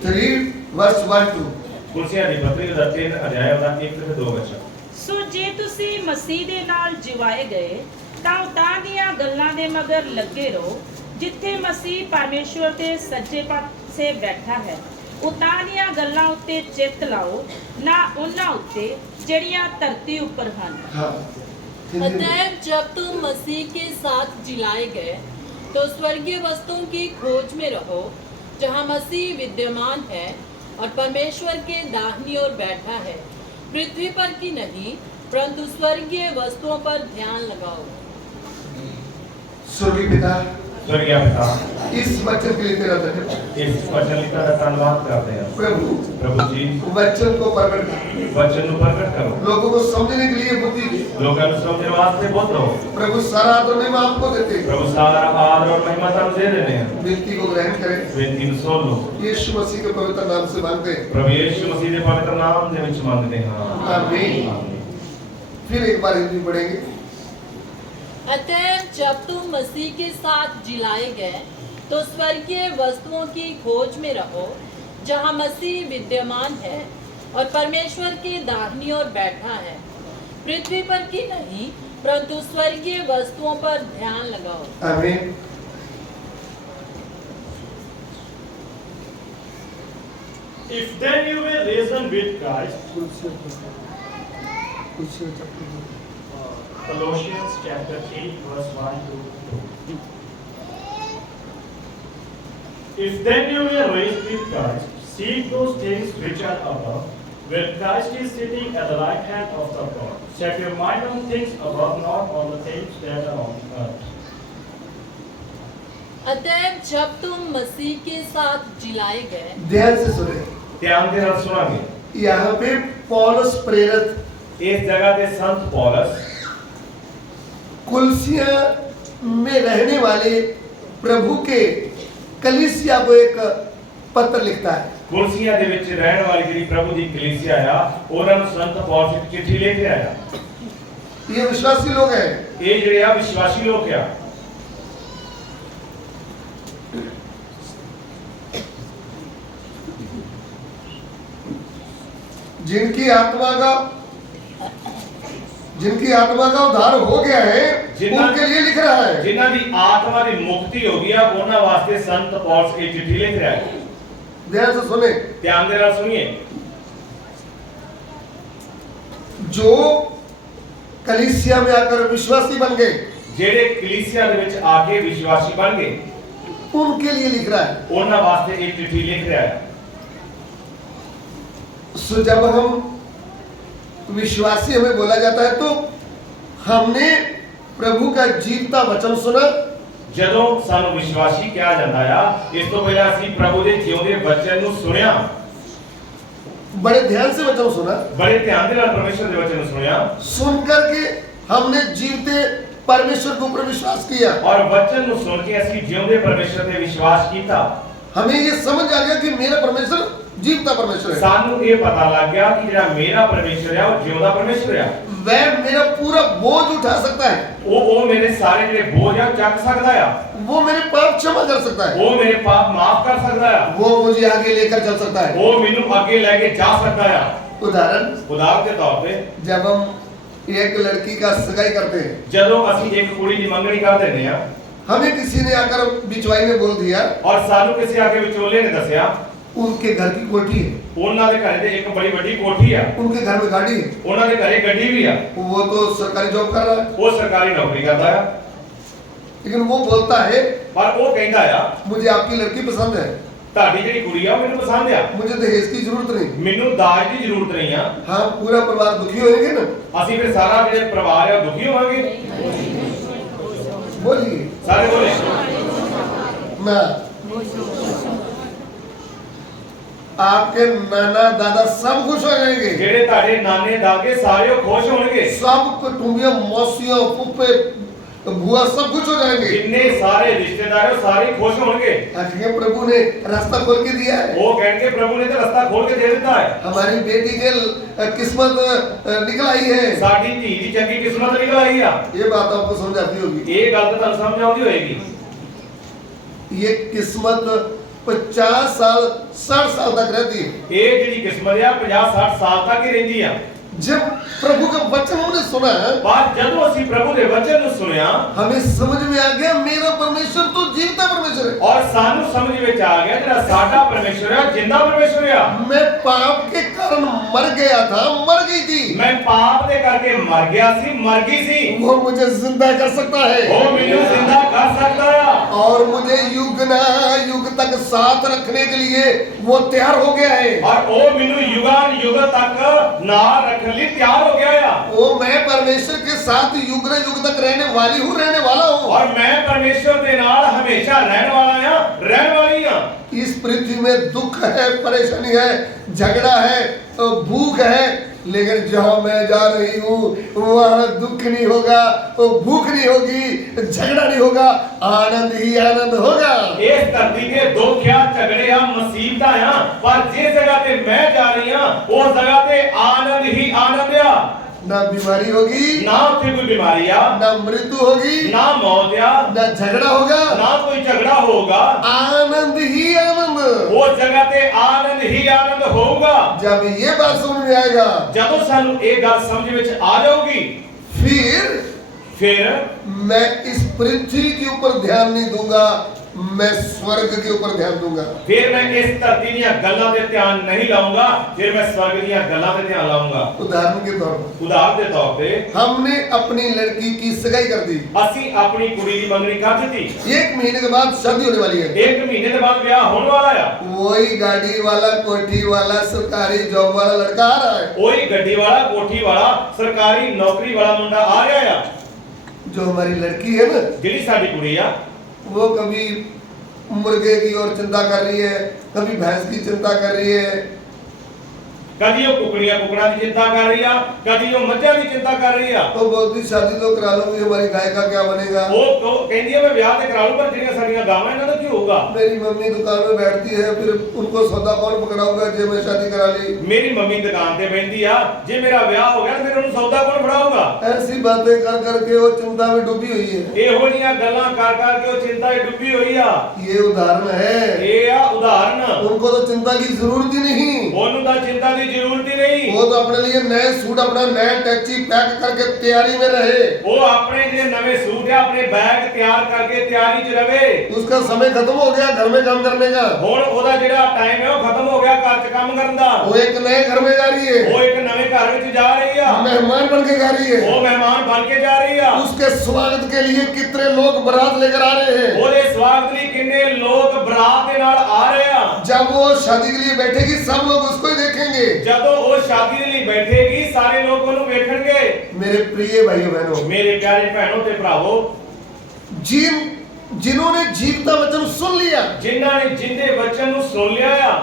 3 वर्स 1-2। ਕੁਲਸੀਆਂ ਦੀ ਪੱਤਰੀ ਉਹਦਾ 3 ਅਧਿਆਏ, ਉਹਦਾ 1 ਤੇ 2 ਵਚਨ। ਸੋ ਜੇ ਤੁਸੀਂ ਮਸੀਹ ਦੇ ਨਾਲ ਜਿਵਾਏ ਗਏ ਤਾਂ ਉਤਾਂ ਦੀਆਂ ਗੱਲਾਂ ਦੇ ਮਗਰ ਲੱਗੇ ਰਹੋ, ਜਿੱਥੇ ਮਸੀਹ ਪਰਮੇਸ਼ਵਰ ਦੇ ਸੱਜੇ ਪਾਸੇ ਬੈਠਾ ਹੈ। ਉਤਾਂ ਦੀਆਂ ਗੱਲਾਂ ਉੱਤੇ ਚਿੱਤ ਲਾਓ, ਨਾ ਉਹਨਾਂ ਉੱਤੇ ਜਿਹੜੀਆਂ ਧਰਤੀ ਉੱਪਰ ਹਨ। हाँ, अतएव जब तुम मसीह के साथ जिलाए गए तो स्वर्गीय वस्तुओं की खोज में रहो, जहाँ मसीह विद्यमान है और परमेश्वर के दाहिनी ओर बैठा है। पृथ्वी पर की नहीं परंतु स्वर्गीय वस्तुओं पर ध्यान लगाओ। स्वर्गीय पिता, स्वर्गीय पिता, इस वचन के लिए तेरा धन्यवाद इस वचन ਲਈ ਤੁਹਾਡਾ ਧੰਨਵਾਦ ਕਰਦੇ ਹਾਂ प्रभु। प्रभु जी वचन को प्रकट कर, वचन ਨੂੰ ਪ੍ਰਗਟ ਕਰੋ लोगों को समझने के लिए बुद्धि दे ਲੋਕਾਂ ਨੂੰ ਸਮਝਣ ਵਾਸਤੇ ਬਹੁਤ ਰਹੋ प्रभु। सारा आदर महिमा आपको देते हैं। ਪ੍ਰਭु ਸਾਰਾ ਆਦਰ ਔਰ ਮਹਿਮਾ ਤੁਹਾਨੂੰ ਦੇ ਦਿੰਦੇ ਹਾਂ विनती को ग्रहण करें, ਬੇਨਤੀ ਨੂੰ ਸੁਣ ਲਓ यीशु मसीह के पवित्र नाम से मांगते हैं, ਪ੍ਰਭु ਯੀਸ਼ੂ ਮਸੀਹ ਦੇ ਪਵਿੱਤਰ ਨਾਮ ਦੇ ਵਿੱਚ ਮੰਗਦੇ ਹਾਂ आमीन। फिर एक बार हिंदी पढ़ेंगे। अतः जब तुम मसीह के साथ जिलाए गए तो स्वर्गीय वस्तुओं की खोज में रहो जहाँ मसीह विद्यमान है और परमेश्वर के दाहिनी ओर बैठा है। पृथ्वी पर की नहीं परंतु स्वर्गीय वस्तुओं पर ध्यान लगाओ। आमीन। If then you were risen with Christ, Colossians chapter 3 verse 1 to 2. If then you were raised with Christ, seek those things which are above, where Christ is sitting at the right hand of the God. Set your mind on things above, not on the things that are on earth. अतः जब तुम मसीह के साथ जिलाए गए, ध्यान से सुने। ਧਿਆਨ ਦੇ ਨਾਲ ਸੁਣਾਂਗੇ यहाँ पे पौलुस प्रेरित ਇਸ ਜਗ੍ਹਾ ਤੇ ਸੰਤ ਪੌਲਸ कुलसिया में रहने वाले प्रभु के कलीसिया को एक पत्र लिखता है। ਕੁਰਸੀਆਂ ਦੇ ਵਿੱਚ ਰਹਿਣ ਵਾਲੀ ਜਿਹੜੀ ਪ੍ਰਭु ਦੀ ਕਲੀਸਿਆ ਆ ਉਹਨਾਂ ਨੂੰ ਸੰਤ ਪੌਲਸ ਇੱਕ ਚਿੱਠੀ ਲਿਖ ਰਿਹਾ ਆ ये विश्वासी लोग हैं। ਇਹ ਜਿਹੜੇ ਆ ਵਿਸ਼ਵਾਸੀ ਲੋਕ ਆ जिनकी आत्मा का उद्धार हो गया है, उनके लिए लिख रहा है। ਜਿਨ੍ਹਾਂ ਦੀ ਆਤਮਾ ਦੀ ਮੁਕਤੀ ਹੋ ਗਈ ਆ ਉਹਨਾਂ ਵਾਸਤੇ ਸੰਤ ਪੌਲਸ ਇਹ ਚਿੱਠੀ ਲਿਖ ਰਿਹਾ ਹੈ ध्यान से सुने। ਧਿਆਨ ਦੇ ਨਾਲ ਸੁਣੀਏ जो कलीसिया में आकर विश्वासी बन गए, ਜਿਹੜੇ ਕਲੀਸਿया ਦੇ ਵਿੱਚ ਆ ਕੇ ਵਿਸ਼ਵਾਸੀ ਬਣ ਗਏ उनके लिए लिख रहा है। ਉਹਨਾਂ ਵਾਸਤੇ ਇਹ ਚਿੱਠੀ ਲਿਖ ਰਿਹਾ ਹੈ सो जब हम विश्वासी हमें बोला जाता है तो हमने प्रभु का जीवता वचन सुना, ਜਦੋਂ ਸਾਨੂੰ ਵਿਸ਼ਵਾਸੀ ਕਿਹਾ ਜਾਂਦਾ ਆ ਇਸ ਤੋਂ ਪਹਿਲਾਂ ਅਸੀਂ ਪ੍ਰਭੂ ਦੇ ਜਿਉਂਦੇ ਵਚਨ ਨੂੰ ਸੁਣਿਆ बड़े ध्यान से वचन सुना, ਬੜੇ ਧਿਆਨ ਦੇ ਨਾਲ ਪਰਮੇਸ਼ਰ ਦੇ ਵਚਨ ਨੂੰ ਸੁਣਿਆ सुन करके हमने जीवते परमेश्वर के ऊपर विश्वास किया। ਔਰ ਵਚਨ ਨੂੰ ਸੁਣ ਕੇ ਅਸੀਂ ਜਿਉਂਦੇ ਪਰਮੇਸ਼ਰ ਤੇ ਵਿਸ਼ਵਾਸ ਕੀਤਾ हमें ये समझ आ गया कि मेरा परमेश्वर जीवता परमेश्वर है, ਸਾਨੂੰ ਇਹ ਪਤਾ ਲੱਗ ਗਿਆ ਕਿ ਜਿਹੜਾ ਮੇਰਾ ਪਰਮੇਸ਼ਰ ਆ ਉਹ ਜਿਉਂਦਾ ਪਰਮੇਸ਼ਰ ਆ वह मेरा पूरा बोझ उठा सकता है, ਉਹ ਮੇਰੇ ਸਾਰੇ ਜਿਹੜੇ ਬੋਝ ਆ ਚੱਕ ਸਕਦਾ ਆ वो मेरे पाप क्षमा कर सकता है, ਉਹ ਮੇਰੇ ਪਾਪ ਮਾਫ ਕਰ ਸਕਦਾ ਆ वो मुझे आगे लेकर चल सकता है। ਉਹ ਮੈਨੂੰ ਅੱਗੇ ਲੈ ਕੇ ਜਾ ਸਕਦਾ ਆ उदाहरण, ਉਦਾਹਰਨ ਦੇ ਤੌਰ ਤੇ जब हम एक लड़की का सगाई करते हैं, ਜਦੋਂ ਅਸੀਂ ਇੱਕ ਕੁੜੀ ਦੀ ਮੰਗਣੀ ਕਰ ਦਿੰਦੇ ਆ हमें किसी ने आकर बिचवाई ने बोल दिया ਔਰ ਸਾਨੂੰ ਕਿਸੇ ਆ ਕੇ ਵਿਚੋਲੇ ਨੇ ਦੱਸਿਆ उनके घर की कोठी है, ਉਹਨਾਂ ਦੇ ਘਰੇ ਤੇ ਇੱਕ ਬੜੀ ਵੱਡੀ ਕੋਠੀ ਆ उनके घर में गाड़ी है, ਉਹਨਾਂ ਦੇ ਘਰੇ ਗੱਡੀ ਵੀ ਆ वो तो सरकारी जॉब कर रहा है, ਉਹ ਸਰਕਾਰੀ ਨੌਕਰੀ ਕਰਦਾ ਆ लेकिन वो बोलता है ਪਰ ਉਹ ਕਹਿੰਦਾ ਆ मुझे आपकी लड़की पसंद है, ਤੁਹਾਡੀ ਜਿਹੜੀ ਕੁੜੀ ਆ ਉਹ ਮੈਨੂੰ ਪਸੰਦ ਆ मुझे दहेज की जरूरत नहीं। ਮੈਨੂੰ ਦਾਜ ਦੀ ਜ਼ਰੂਰਤ ਨਹੀਂ ਆ हाँ, पूरा परिवार दुखी होएंगे ना, ਅਸੀਂ ਫਿਰ ਸਾਰਾ ਜਿਹੜੇ ਪਰਿਵਾਰ ਆ ਉਹ ਦੁਖੀ ਹੋਵਾਂਗੇ बोलिए ਸਾਰੇ ਬੋਲੇ ना। आपके नाना दादा सब खुश हो जाएंगे, ਜਿਹੜੇ ਤੁਹਾਡੇ ਨਾਨੇ ਦਾਗੇ ਸਾਰੇ ਉਹ ਖੁਸ਼ ਹੋਣਗੇ सब कुटुंबियों मौसियों फूफे बुआ सब कुछ हो जाएंगे। ਜਿੰਨੇ ਸਾਰੇ ਰਿਸ਼ਤੇਦਾਰ ਉਹ ਸਾਰੇ ਖੁਸ਼ ਹੋਣਗੇ आखिर प्रभु ने रास्ता खोल के दिया है, ਉਹ ਕਹਿਣਗੇ ਪ੍ਰਭੂ ਨੇ ਤਾਂ ਰਸਤਾ ਖੋਲ ਕੇ ਦੇ ਦਿੱਤਾ ਹੈ हमारी बेटी के किस्मत निकल आई है। ਸਾਡੀ ਧੀ ਦੀ ਚੰਗੀ ਕਿਸਮਤ ਨਿਕਲ ਆਈ ਆ ये बात आपको समझ आती होगी। ਇਹ ਗੱਲ ਤਾਂ ਤੁਹਾਨੂੰ ਸਮਝ ਆਉਂਦੀ ਹੋਏਗੀ ये किस्मत 50 साल 60 साल तक रहती है। ਇਹ ਜਿਹੜੀ ਕਿਸਮਤ ਆ 50 60 ਸਾਲ ਤੱਕ ਹੀ ਰਹਿੰਦੀ ਆ जब प्रभु का वचन हमने सुना, ਪਰ ਜਦੋਂ ਅਸੀਂ ਪ੍ਰਭੂ ਦੇ ਵਚਨ ਨੂੰ ਸੁਣਿਆ हमें समझ में आ गया मेरा परमेश्वर तो जीवता परमेश्वर है। ਔਰ ਸਾਨੂੰ ਸਮਝ ਵਿੱਚ ਆ ਗਿਆ ਜਿਹੜਾ ਸਾਡਾ ਪਰਮੇਸ਼ਰ ਆ ਜਿੰਦਾ ਪਰਮੇਸ਼ਰ ਆ मैं पाप के कारण मर गया था, मर गई थी, ਮੈਂ ਪਾਪ ਦੇ ਕਰਕੇ ਮਰ ਗਿਆ ਸੀ ਮਰ ਗਈ ਸੀ वो मुझे जिंदा कर सकता है ਉਹ ਮੈਨੂੰ ਜ਼ਿੰਦਾ ਕਰ ਸਕਦਾ ਆ और मुझे युग ना युग तक साथ रखने के लिए वो तैयार हो गया है। ਔਰ ਉਹ ਮੈਨੂੰ ਯੁਗਾਨ ਯੁਗ ਤੱਕ ਨਾਲ ਰੱਖਣ ਲਈ ਤਿਆਰ ਹੋ ਗਿਆ ਆ वो मैं परमेश्वर के साथ युग न युग तक रहने वाली हूँ, रहने वाला हूँ। ਔਰ ਮੈਂ ਪਰਮੇਸ਼ਰ ਦੇ ਨਾਲ ਹਮੇਸ਼ਾ ਰਹਿਣ ਵਾਲਾ ਆ रहने वाली हाँ। इस पृथ्वी में दुख है, परेशानी है, झगड़ा है, भूख है, लेकिन जहां मैं जा रही हूँ वहां दुख नहीं होगा, भूख नहीं होगी, झगड़ा नहीं होगा, आनंद ही आनंद होगा। इस धरती के दुख या झगड़े या मुसीबत आ, पर जिस जगह पे मैं जा रही हूं उस जगह पे आनंद ही आनंद आ। ना बीमारी होगी, ना उत्थे कोई बीमारी आ, ना मृत्यु होगी, ना मौत आ, ना झगड़ा होगा, ना कोई झगड़ा होगा, आनंद ही आनंद। उस जगह पे आनंद ही आनंद होगा। जब ये बात समझ में आएगा, ਜਦੋਂ ਸਾਨੂੰ ਇਹ ਗੱਲ ਸਮਝ ਵਿੱਚ ਆ ਜਾਊਗੀ, फिर ਫਿਰ मैं इस पृथ्वी के ऊपर ध्यान नहीं दूंगा, मैं स्वर्ग के ऊपर ध्यान दूंगा। ਫਿਰ ਮੈਂ ਇਸ ਧਰਤੀ ਦੀਆਂ ਗੱਲਾਂ ਤੇ ਧਿਆਨ ਨਹੀਂ ਲਾਉਂਗਾ, ਫਿਰ ਮੈਂ ਸਵਰਗ ਦੀਆਂ ਗੱਲਾਂ ਤੇ ਧਿਆਨ ਲਾਉਂਗਾ। उदाहरण के तौर पर ਉਦਾਹਰਨ ਦੇ ਤੌਰ ਤੇ हमने अपनी लड़की की सगाई कर दी, ਅਸੀਂ ਆਪਣੀ ਕੁੜੀ ਦੀ ਮੰਗਣੀ ਕਰ ਦਿੱਤੀ, 1 महीने के बाद शादी होने वाली है। 1 ਮਹੀਨੇ ਦੇ ਬਾਅਦ ਵਿਆਹ ਹੋਣ ਵਾਲਾ ਆ। वही गाड़ी वाला, कोठी वाला, सरकारी जॉब वाला लड़का आ रहा है, ਉਹੀ ਗੱਡੀ ਵਾਲਾ, ਕੋਠੀ ਵਾਲਾ, ਸਰਕਾਰੀ ਨੌਕਰੀ ਵਾਲਾ ਮੁੰਡਾ ਆ ਰਿਹਾ ਆ। जो हमारी लड़की है ना, ਜਿਹੜੀ ਸਾਡੀ ਕੁੜੀ ਆ, वो कभी मुर्गे की और चिंता कर रही है, कभी भैंस की चिंता कर रही है, ਕਦੀ ਉਹ ਕੁਕੜੀਆਂ ਦੀ ਚਿੰਤਾ ਕਰ ਰਹੀ ਆ, ਕਦੀ ਉਹ ਮੱਝਾਂ ਦੀ ਚਿੰਤਾ ਕਰ ਰਹੀ ਆ। तो बोलती शादी तो करा लूंगी, हमारी गाय का क्या बनेगा। ਉਹ ਕਹਿੰਦੀ ਆ ਮੈਂ ਵਿਆਹ ਤੇ ਕਰਾ ਲੂੰ, ਪਰ ਜਿਹੜੀਆਂ ਸਾਡੀਆਂ ਗਾਵਾਂ ਇਹਨਾਂ ਦਾ ਕੀ ਹੋਊਗਾ। मेरी मम्मी दुकान में बैठती है, फिर उनको सौदा कौन पकड़ाऊंगा जो मैं शादी करा ली। ਮੇਰੀ ਮੰਮੀ ਦੁਕਾਨ ਤੇ ਬੈਠੀ ਆ, ਜੇ ਮੇਰਾ ਵਿਆਹ ਹੋ ਗਿਆ ਤਾਂ ਫਿਰ ਉਹਨੂੰ ਸੌਦਾ ਕੌਣ ਫੜਾਊਗਾ। ऐसी बातें कर करके वो चिंता में डूबी हुई है। ਇਹੋ ਜਿਹੀਆਂ ਗੱਲਾਂ ਕਰ ਕੇ ਉਹ ਚਿੰਤਾ 'ਚ ਡੁੱਬੀ ਹੋਈ ਆ। ये उदाहरण है, ਇਹ ਆ ਉਦਾਹਰਨ। उनको तो चिंता की जरूरत ही नहीं। ਉਹਨੂੰ ਤਾਂ ਚਿੰਤਾ ਦੀ ਜ਼ਰੂਰਤ ਹੀ ਨਹੀਂ। वो तो अपने लिए नए सूट, अपना नया टैक्सी पैक करके तैयारी में रहे। ਉਹ ਆਪਣੇ ਜਿਹੜੇ ਨਵੇਂ ਸੂਟ ਆ, ਆਪਣੇ ਬੈਗ ਤਿਆਰ ਕਰਕੇ ਤਿਆਰੀ 'ਚ ਰਵੇ। उसका समय खत्म हो गया घर में काम करने का, ਹੁਣ ਉਹਦਾ ਜਿਹੜਾ ਟਾਈਮ ਹੈ ਉਹ ਖਤਮ ਹੋ ਗਿਆ ਘਰ 'ਚ ਕੰਮ ਕਰਨ ਦਾ। वो एक नए घर में जा रही है, ਉਹ ਇੱਕ ਨਵੇਂ ਘਰ ਵਿੱਚ ਜਾ ਰਹੀ ਆ, मेहमान बन के जा रही है। ਉਹ ਮਹਿਮਾਨ ਬਣ ਕੇ ਜਾ ਰਹੀ ਆ। उसके स्वागत के लिए कितने लोग बारात लेकर आ रहे हैं। ਉਹਦੇ ਸਵਾਗਤ ਲਈ ਕਿੰਨੇ ਲੋਕ ਬਰਾਤ ਦੇ ਨਾਲ ਆ ਰਹੇ ਆ। जब वो शादी के लिए बैठेगी सब लोग उसको ही देखेंगे। ਜਦੋਂ ਉਹ ਸ਼ਾਦੀ ਦੇ ਲਈ ਬੈਠੇਗੀ ਸਾਰੇ ਲੋਕ ਉਹਨੂੰ ਵੇਖਣਗੇ। मेरे प्रिय भाइयों बहनों, ਮੇਰੇ ਪਿਆਰੇ ਭੈਣੋ ਤੇ ਭਰਾਵੋ, जिन्होंने जीवता वचन सुन लिया, ਜਿਨ੍ਹਾਂ ਨੇ ਜਿੰਦੇ ਵਚਨ ਨੂੰ ਸੁਣ ਲਿਆ ਆ।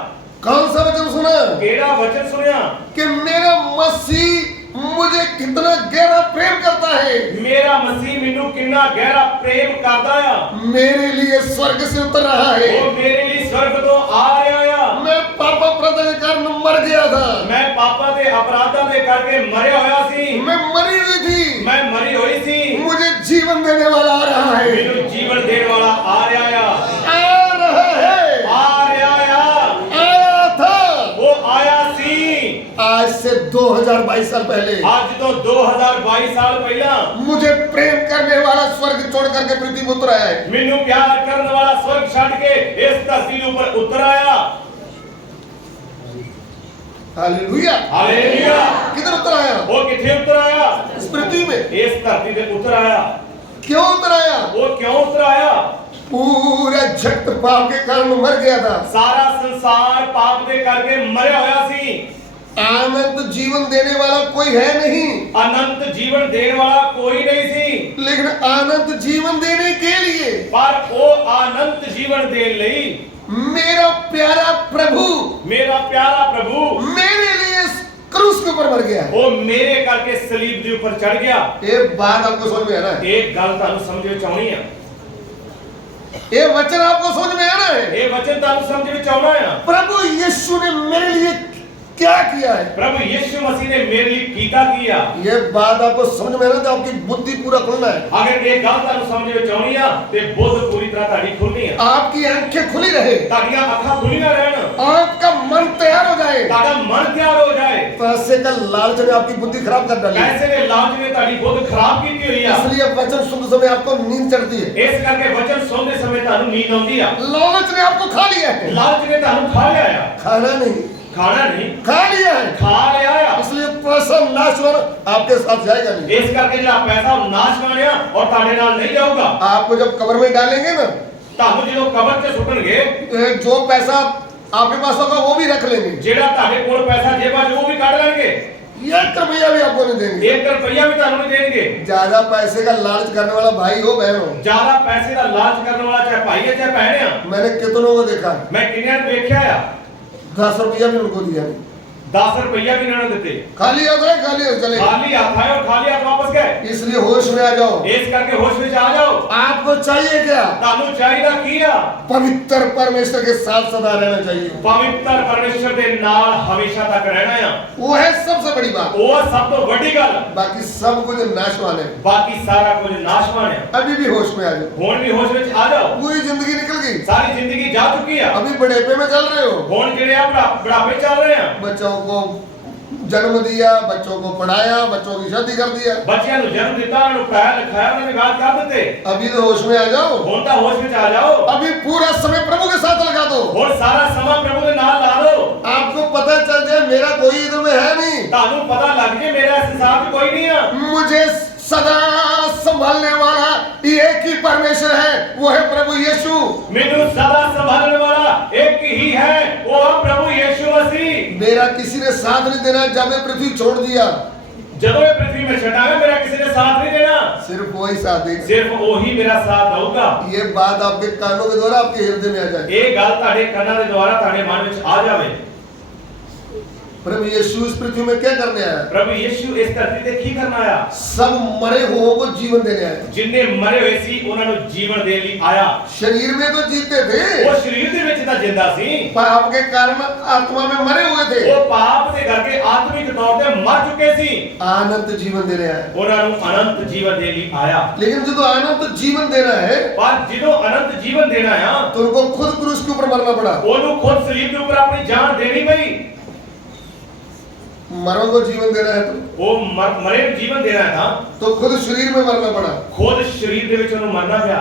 कौन सा वचन सुना? ਕਿਹੜਾ ਵਚਨ ਸੁਣਿਆ? कि मेरा मसीह मुझे कितना गहरा प्रेम करता है, ਮੇਰਾ ਮਸੀਹ ਮੈਨੂੰ ਕਿੰਨਾ ਗਹਿਰਾ ਪ੍ਰੇਮ ਕਰਦਾ ਆ। मेरे लिए स्वर्ग से उतर रहा है। ਉਹ ਮੇਰੇ ਲਈ ਸਵਰਗ ਤੋਂ ਆ ਰਿਹਾ ਆ। मैं पाप अपराध के कारण मर गया था, ਮੈਂ ਪਾਪਾਂ ਦੇ ਅਪਰਾਧਾਂ ਦੇ ਕਰਕੇ ਮਰਿਆ ਹੋਇਆ ਸੀ। मैं मरी हुई थी, ਮੈਂ ਮਰੀ ਹੋਈ ਸੀ। मुझे जीवन देने वाला आ रहा है, ਮੈਨੂੰ ਜੀਵਨ ਦੇਣ ਵਾਲਾ ਆ ਰਿਹਾ ਆ। आ रहा है, ਆ ਰਿਹਾ ਆ। आया था। ਉਹ ਆਇਆ ਸੀ। आज से 2022 साल पहले ਅੱਜ ਤੋਂ 2022 ਸਾਲ ਪਹਿਲਾਂ मुझे प्रेम करने वाला स्वर्ग छोड़ करके पृथ्वी में उतर आया है। ਮੈਨੂੰ ਪਿਆਰ ਕਰਨ ਵਾਲਾ ਸਵਰਗ ਛੱਡ ਕੇ ਇਸ ਧਰਤੀ ਦੇ ਉੱਪਰ ਉਤਰ ਆਇਆ। हालेलुया। ਹਾਲੇਲੂਇਆ। किधर उतर आया? ਉਹ ਕਿੱਥੇ ਉਤਰ ਆਇਆ? इस पृथ्वी में। ਇਸ ਧਰਤੀ ਤੇ ਉਤਰ ਆਇਆ। क्यों उतर आया? ਉਹ ਕਿਉਂ ਉਤਰ ਆਇਆ? पूरा जगत पाप के कारण मर गया था, ਸਾਰਾ ਸੰਸਾਰ ਪਾਪ ਦੇ ਕਰਕੇ ਮਰਿਆ ਹੋਇਆ ਸੀ। आनंद जीवन देने वाला कोई है नहीं, ਅਨੰਤ ਜੀਵਨ ਦੇਣ ਵਾਲਾ ਕੋਈ ਨਹੀਂ ਸੀ। लेकिन आनंद जीवन देने के लिए ਪਰ ਉਹ ਅਨੰਤ ਜੀਵਨ ਦੇਣ ਲਈ मेरा प्यारा प्रभु ਮੇਰਾ ਪਿਆਰਾ ਪ੍ਰਭੂ मेरे लिए क्रूस के ऊपर मर गया है। ਉਹ ਮੇਰੇ ਕਰਕੇ ਸਲੀਬ ਦੇ ਉੱਪਰ ਚੜ ਗਿਆ। ये बात आपको समझ में आ रहा है? ਇਹ ਗੱਲ ਤੁਹਾਨੂੰ ਸਮਝ ਵਿੱਚ ਆਉਣੀ ਆ। ये वचन आपको समझ में आ रहा है? ਇਹ ਵਚਨ ਤੁਹਾਨੂੰ ਸਮਝ ਵਿੱਚ ਆਉਣਾ ਆ। प्रभु यीशु ने मेरे लिए क्या किया है? प्रभु यीशु मसीह ने मेरे लिए कीता किया। ये बात आपको समझ में आ रहा है तो आपकी बुद्धि पूरा खुलना है, अगर ये गल ਤੁਹਾਨੂੰ ਸਮਝ ਵਿੱਚ ਆਉਣੀ ਆ ਤੇ बुद्ध पूरी तरह ਤੁਹਾਡੀ ਖੁੱਲਣੀ ਆ। आपकी आंखें खुली रहे, ਤੁਹਾਡੀਆਂ ਅੱਖਾਂ ਖੁੱਲੀਆਂ ਰਹਿਣ, आपका मन तैयार हो जाए। ਤੁਹਾਡਾ ਮਨ ਤਿਆਰ ਹੋ ਜਾਏ। पैसे का लालच ने आपकी बुद्धि खराब कर डाली, ਪੈਸੇ ਦੇ ਲਾਲਚ ਨੇ ਤੁਹਾਡੀ ਬੁੱਧ ਖਰਾਬ ਕੀਤੀ ਹੋਈ ਆ। इसलिए वचन सुनते समय आपको नींद चढ़ती है। ਇਸ ਕਰਕੇ ਵਚਨ ਸੁਣਦੇ ਸਮੇਂ ਤੁਹਾਨੂੰ ਨੀਂਦ ਆਉਂਦੀ ਆ। लालच ने आपको खा लिया है, ਲਾਲਚ ਨੇ ਤੁਹਾਨੂੰ ਖਾ ਲਿਆ ਆ। खाना नहीं, ਖਾਣਾ ਨਹੀਂ, खा लिया है। ਖਾ ਲਿਆ ਆ। इसलिए पैसा नाशवान आपके साथ जाएगा नहीं। ਇਸ ਕਰਕੇ ਜਿਹੜਾ ਪੈਸਾ ਉਹ ਨਾਸ਼ ਮਾਣਿਆ ਔਰ ਤੁਹਾਡੇ ਨਾਲ ਨਹੀਂ ਜਾਊਗਾ। आपको जब कब्र में डालेंगे ना, ਤੁਹਾਨੂੰ ਜਦੋਂ ਕਬਰ 'ਚ ਸੁੱਟਣਗੇ, जो पैसा आपके पास होगा वो भी रख लेंगे, ਜਿਹੜਾ ਤੁਹਾਡੇ ਕੋਲ ਪੈਸਾ ਜੇਬਾਂ 'ਚ ਉਹ ਵੀ ਕੱਢ ਲੈਣਗੇ। 1 रुपया भी आपको नहीं देंगे। 1 रुपया भी ਤੁਹਾਨੂੰ ਨਹੀਂ ਦੇਣਗੇ। ज्यादा पैसे का लालच करने वाला भाई हो बहन हो, ਜ਼ਿਆਦਾ ਪੈਸੇ ਦਾ ਲਾਲਚ ਕਰਨ ਵਾਲਾ ਚਾਹੇ ਭਾਈ ਹੈ ਚਾਹੇ ਭੈਣ ਆ, मैंने कितनों को देखा, ਮੈਂ ਕਿੰਨਿਆਂ ਨੂੰ ਵੇਖਿਆ ਆ 10 रुपया भी उनको दिया नहीं, 10 रुपया भी ਇਹਨਾਂ ਨੂੰ ਦਿੱਤੇ, खाली हाथ है, खाली हाथ चले। ਖਾਲੀ ਹੱਥ ਆਏ ਔਰ ਖਾਲੀ ਹੱਥ ਵਾਪਸ ਗਏ। इसलिए होश में आ जाओ। ਇਸ ਕਰਕੇ ਹੋਸ਼ ਵਿੱਚ ਆ ਜਾਓ। आपको चाहिए क्या? ਤੁਹਾਨੂੰ ਚਾਹੀਦਾ ਕੀ ਆ? पवित्र परमेश्वर के साथ सदा रहना चाहिए। ਪਵਿੱਤਰ ਪਰਮੇਸ਼ਰ ਦੇ ਨਾਲ ਹਮੇਸ਼ਾ ਤੱਕ ਰਹਿਣਾ ਆ। वो है सबसे बड़ी बात। ਉਹ ਸਭ ਤੋਂ ਵੱਡੀ ਗੱਲ। बाकी सब कुछ नाशवान है। ਬਾਕੀ ਸਾਰਾ ਕੁਝ ਨਾਸ਼ਵਾਨ ਹੈ। अभी भी होश में आ जाओ। ਹੁਣ ਵੀ ਹੋਸ਼ ਵਿੱਚ ਆ ਜਾਓ। पूरी जिंदगी निकल गई, ਸਾਰੀ ਜ਼ਿੰਦਗੀ ਜਾ ਚੁੱਕੀ ਆ। अभी बुढ़ापे में चल रहे हो। ਹੁਣ ਜਿਹੜੇ ਆ ਬੁਢਾਪੇ ਚੱਲ ਰਹੇ ਆ। बच्चों को जन्म दिया, बच्चों को पढ़ाया, बच्चों की शादी कर दिया, ਬੱਚਿਆਂ ਨੂੰ ਜਨਮ ਦਿੱਤਾ, ਉਹਨਾਂ ਨੂੰ ਪੜਾਇਆ ਲਿਖਾਇਆ, ਉਹਨਾਂ ਨੇ ਵਿਆਹ ਕਰ ਦਿੱਤੇ। अभी तो होश में आ जाओ। ਹੁਣ ਤਾਂ ਹੋਸ਼ ਵਿੱਚ ਆ ਜਾਓ। अभी पूरा समय प्रभु के साथ लगा दो। ਹੁਣ ਸਾਰਾ ਸਮਾਂ ਪ੍ਰਭੂ ਦੇ ਨਾਲ ਲਾ ਦਿਓ। आपको पता चल जाए मेरा कोई इधर में है नहीं, ਤੁਹਾਨੂੰ ਪਤਾ ਲੱਗ ਜੇ ਮੇਰਾ ਇਸ ਸੰਸਾਰ 'ਚ ਕੋਈ ਨਹੀਂ ਆ। मुझे सदा संभालने वाला एक ही परमेश्वर है, वो है प्रभु यीशु। ਮੈਨੂੰ ਸਦਾ ਸੰਭਾਲਣ ਵਾਲਾ ਇੱਕ ਹੀ ਹੈ, ਉਹ ਹੈ ਪ੍ਰਭੂ ਯੀਸ਼ੂ ਮਸੀਹ। मेरा किसी ने साथ नहीं देना जब मैं पृथ्वी छोड़ दिया, ਜਦੋਂ ਇਹ ਪ੍ਰithvi में ਛੱਡਾਂਗਾ ਮੇਰਾ ਕਿਸੇ ਨੇ ਸਾਥ ਨਹੀਂ ਦੇਣਾ, सिर्फ वही साथ देगा। ਸਿਰਫ ਉਹੀ ਮੇਰਾ ਸਾਥ ਦਊਗਾ। ये बात आपके कानों के द्वारा आपके हृदय में आ जाए। ਇਹ ਗੱਲ ਤੁਹਾਡੇ ਕੰਨਾਂ ਦੇ ਦੁਆਰਾ ਤੁਹਾਡੇ ਮਨ ਵਿੱਚ ਆ ਜਾਵੇ। प्रभु यीशु इस पृथ्वी में क्या करने आया? ਪ੍ਰਭੂ ਯੀਸ਼ੂ ਇਸ ਧਰਤੀ ਤੇ ਕੀ ਕਰਨ ਆਇਆ? सब मरे हुओं को जीवन देने आया। ਜਿੰਨੇ ਮਰੇ ਹੋਏ ਸੀ ਉਹਨਾਂ ਨੂੰ ਜੀਵਨ ਦੇਣ ਲਈ ਆਇਆ। शरीर में तो जीते थे, ਉਹ ਸਰੀਰ ਦੇ ਵਿੱਚ ਤਾਂ ਜਿੰਦਾ ਸੀ, पाप के कारण आत्मा में मरे हुए थे, ਉਹ ਪਾਪ ਦੇ ਕਰਕੇ ਆਤਮਿਕ ਤੌਰ ਤੇ ਮਰ ਚੁੱਕੇ ਸੀ। अनंत जीवन देने आया। ਉਹਨਾਂ ਨੂੰ ਅਨੰਤ ਜੀਵਨ ਦੇਣ ਲਈ ਆਇਆ। लेकिन जो अनंत जीवन देना है ਪਰ ਜਦੋਂ ਅਨੰਤ ਜੀਵਨ ਦੇਣਾ ਆ, तो उनको खुद क्रूस के ऊपर मरना पड़ा। ਉਹਨੂੰ ਖੁਦ ਸਲੀਬ ਦੇ ਉੱਪਰ ਆਪਣੀ ਜਾਨ ਦੇਣੀ ਪਈ। मरों को जीवन देना है ਉਹ ਮਰੇ ਨੂੰ ਜੀਵਨ ਦੇਣਾ ਹੈ ਤਾਂ तो खुद शरीर में मरना पड़ा, ਖੁਦ ਸਰੀਰ ਦੇ ਵਿੱਚ ਉਹਨੂੰ ਮਰਨਾ ਪਿਆ।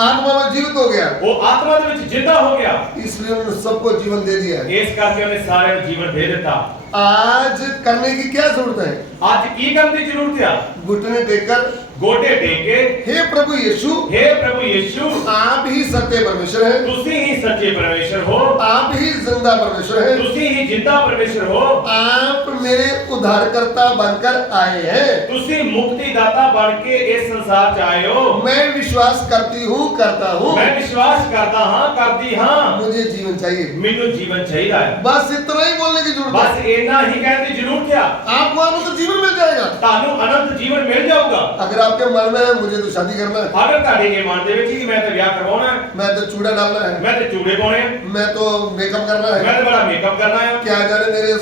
आत्मा में जीवित हो गया, ਉਹ ਆਤਮਾ ਦੇ ਵਿੱਚ ਜਿੰਦਾ ਹੋ ਗਿਆ। इसलिए उन्होंने सबको जीवन दे दिया। ਇਸ ਕਰਕੇ ਉਹਨੇ ਸਾਰਿਆਂ ਨੂੰ ਜੀਵਨ ਦੇ ਦਿੱਤਾ। आज करने की क्या जरूरत है? ਅੱਜ ਕੀ ਕਰਨ ਦੀ ਜ਼ਰੂਰਤ ਆ? घुटने टेककर, ਗੋਡੇ ਟੇਕ ਕੇ, हे प्रभु यीशु, हे प्रभु यीशु, आप ही सत्य परमेश्वर हैं, ਤੁਸੀਂ ਹੀ ਸੱਚੇ ਪਰਮੇਸ਼ਰ ਹੋ, आप ही जिंदा परमेश्वर हैं, ਤੁਸੀਂ ਹੀ ਜਿੰਦਾ ਪਰਮੇਸ਼ਰ ਹੋ, आप मेरे उद्धारकर्ता बनकर आए हैं। ਤੁਸੀਂ ਮੁਕਤੀ ਦਾਤਾ ਬਣ ਕੇ ਇਸ ਸੰਸਾਰ 'ਚ ਆਏ ਹੋ। मैं विश्वास करती हूँ, करता हूँ, ਮੈਂ ਵਿਸ਼ਵਾਸ ਕਰਦਾ ਹਾਂ, ਕਰਦੀ ਹਾਂ, मुझे जीवन चाहिए। ਮੈਨੂੰ ਜੀਵਨ ਚਾਹੀਦਾ ਹੈ। बस इतना ही बोलने की जरूरत ਬਸ है। ਇੰਨਾ ਹੀ ਕਹਿਣ ਦੀ ਜ਼ਰੂਰਤ ਆ। आपको अनंत जीवन मिल जाएगा। ਤੁਹਾਨੂੰ ਅਨੰਤ ਜੀਵਨ ਮਿਲ ਜਾਊਗਾ। अगर आपके मन में है मुझे तो शादी करना है, ਅਗਰ ਤੁਹਾਡੇ ਇਹ ਮਨ ਦੇ ਵਿੱਚ ਕਿ ਮੈਂ ਤਾਂ ਵਿਆਹ ਕਰਵਾਉਣਾ ਹੈ, मैं तो चूड़ा डालना है, ਮੈਂ ਤਾਂ ਚੂੜੇ ਪਾਉਣੇ ਆ, मैं तो मेकअप करना ਮੈਂ है, ਤਾਂ ਬੜਾ ਮੇਕਅਪ ਕਰਨਾ ਹੈ, क्या जाने मेरे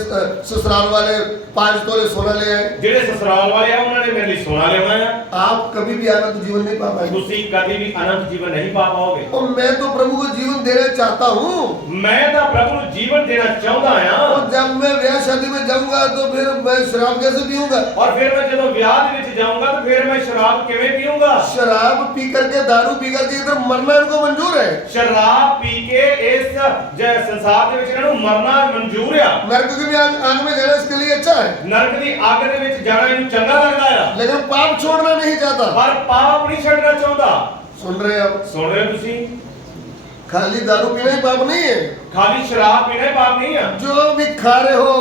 ससुराल वाले 5 तोले सोना ले आए, ਜਿਹੜੇ ਸਸੁਰਾਲ ਵਾਲੇ ਆ ਉਹਨਾਂ ਨੇ ਮੇਰੇ ਲਈ ਸੋਨਾ ਲਿਆਉਣਾ ਆ। आप कभी भी अनंत जीवन नहीं पा पाएंगे। ਤੁਸੀਂ ਕਦੀ ਵੀ ਅਨੰਤ ਜੀਵਨ ਨਹੀਂ ਪਾ ਪਾਓਗੇ। और मैं तो प्रभु को जीवन देना चाहता हूँ। ਮੈਂ ਤਾਂ ਪ੍ਰਭੂ ਨੂੰ ਜੀਵਨ ਦੇਣਾ ਚਾਹੁੰਦਾ ਆ। और जब मैं ब्याह शादी में जाऊंगा तो फिर मैं शराब कैसे पीऊंगा? ਔਰ ਫਿਰ ਮੈਂ ਜਦੋਂ ਵਿਆਹ ਦੇ ਵਿੱਚ ਜਾਊਂਗਾ ਤਾਂ ਫਿਰ मैं शराब ਕਿਵੇਂ ਪੀਊਂਗਾ? शराब पी करके, दारू पी करके इधर मरना इनको मंजूर है। ਸ਼ਰਾਬ ਪੀ ਕੇ ਇਸ ਸੰਸਾਰ ਦੇ ਵਿੱਚ ਇਹਨਾਂ ਨੂੰ ਮਰਨਾ ਮਨਜ਼ੂਰ ਆ। नरक की भी आग में जाना इसके लिए अच्छा है, ਨਰਕ ਦੀ ਅੱਗ ਦੇ ਵਿੱਚ ਜਾਣਾ ਇਹਨੂੰ ਚੰਗਾ ਲੱਗਦਾ ਆ, लेकिन पाप छोड़ना नहीं चाहता। ਪਰ ਪਾਪ ਨਹੀਂ ਛੱਡਣਾ ਚਾਹੁੰਦਾ। सुन रहे हैं आप? ਸੁਣ ਰਹੇ ਹੋ ਤੁਸੀਂ? खाली दारू पीना ही पाप नहीं है, ਖਾਲੀ ਸ਼ਰਾਬ ਪੀਣਾ ਹੀ ਪਾਪ ਨਹੀਂ ਆ। जो भी खा रहे हो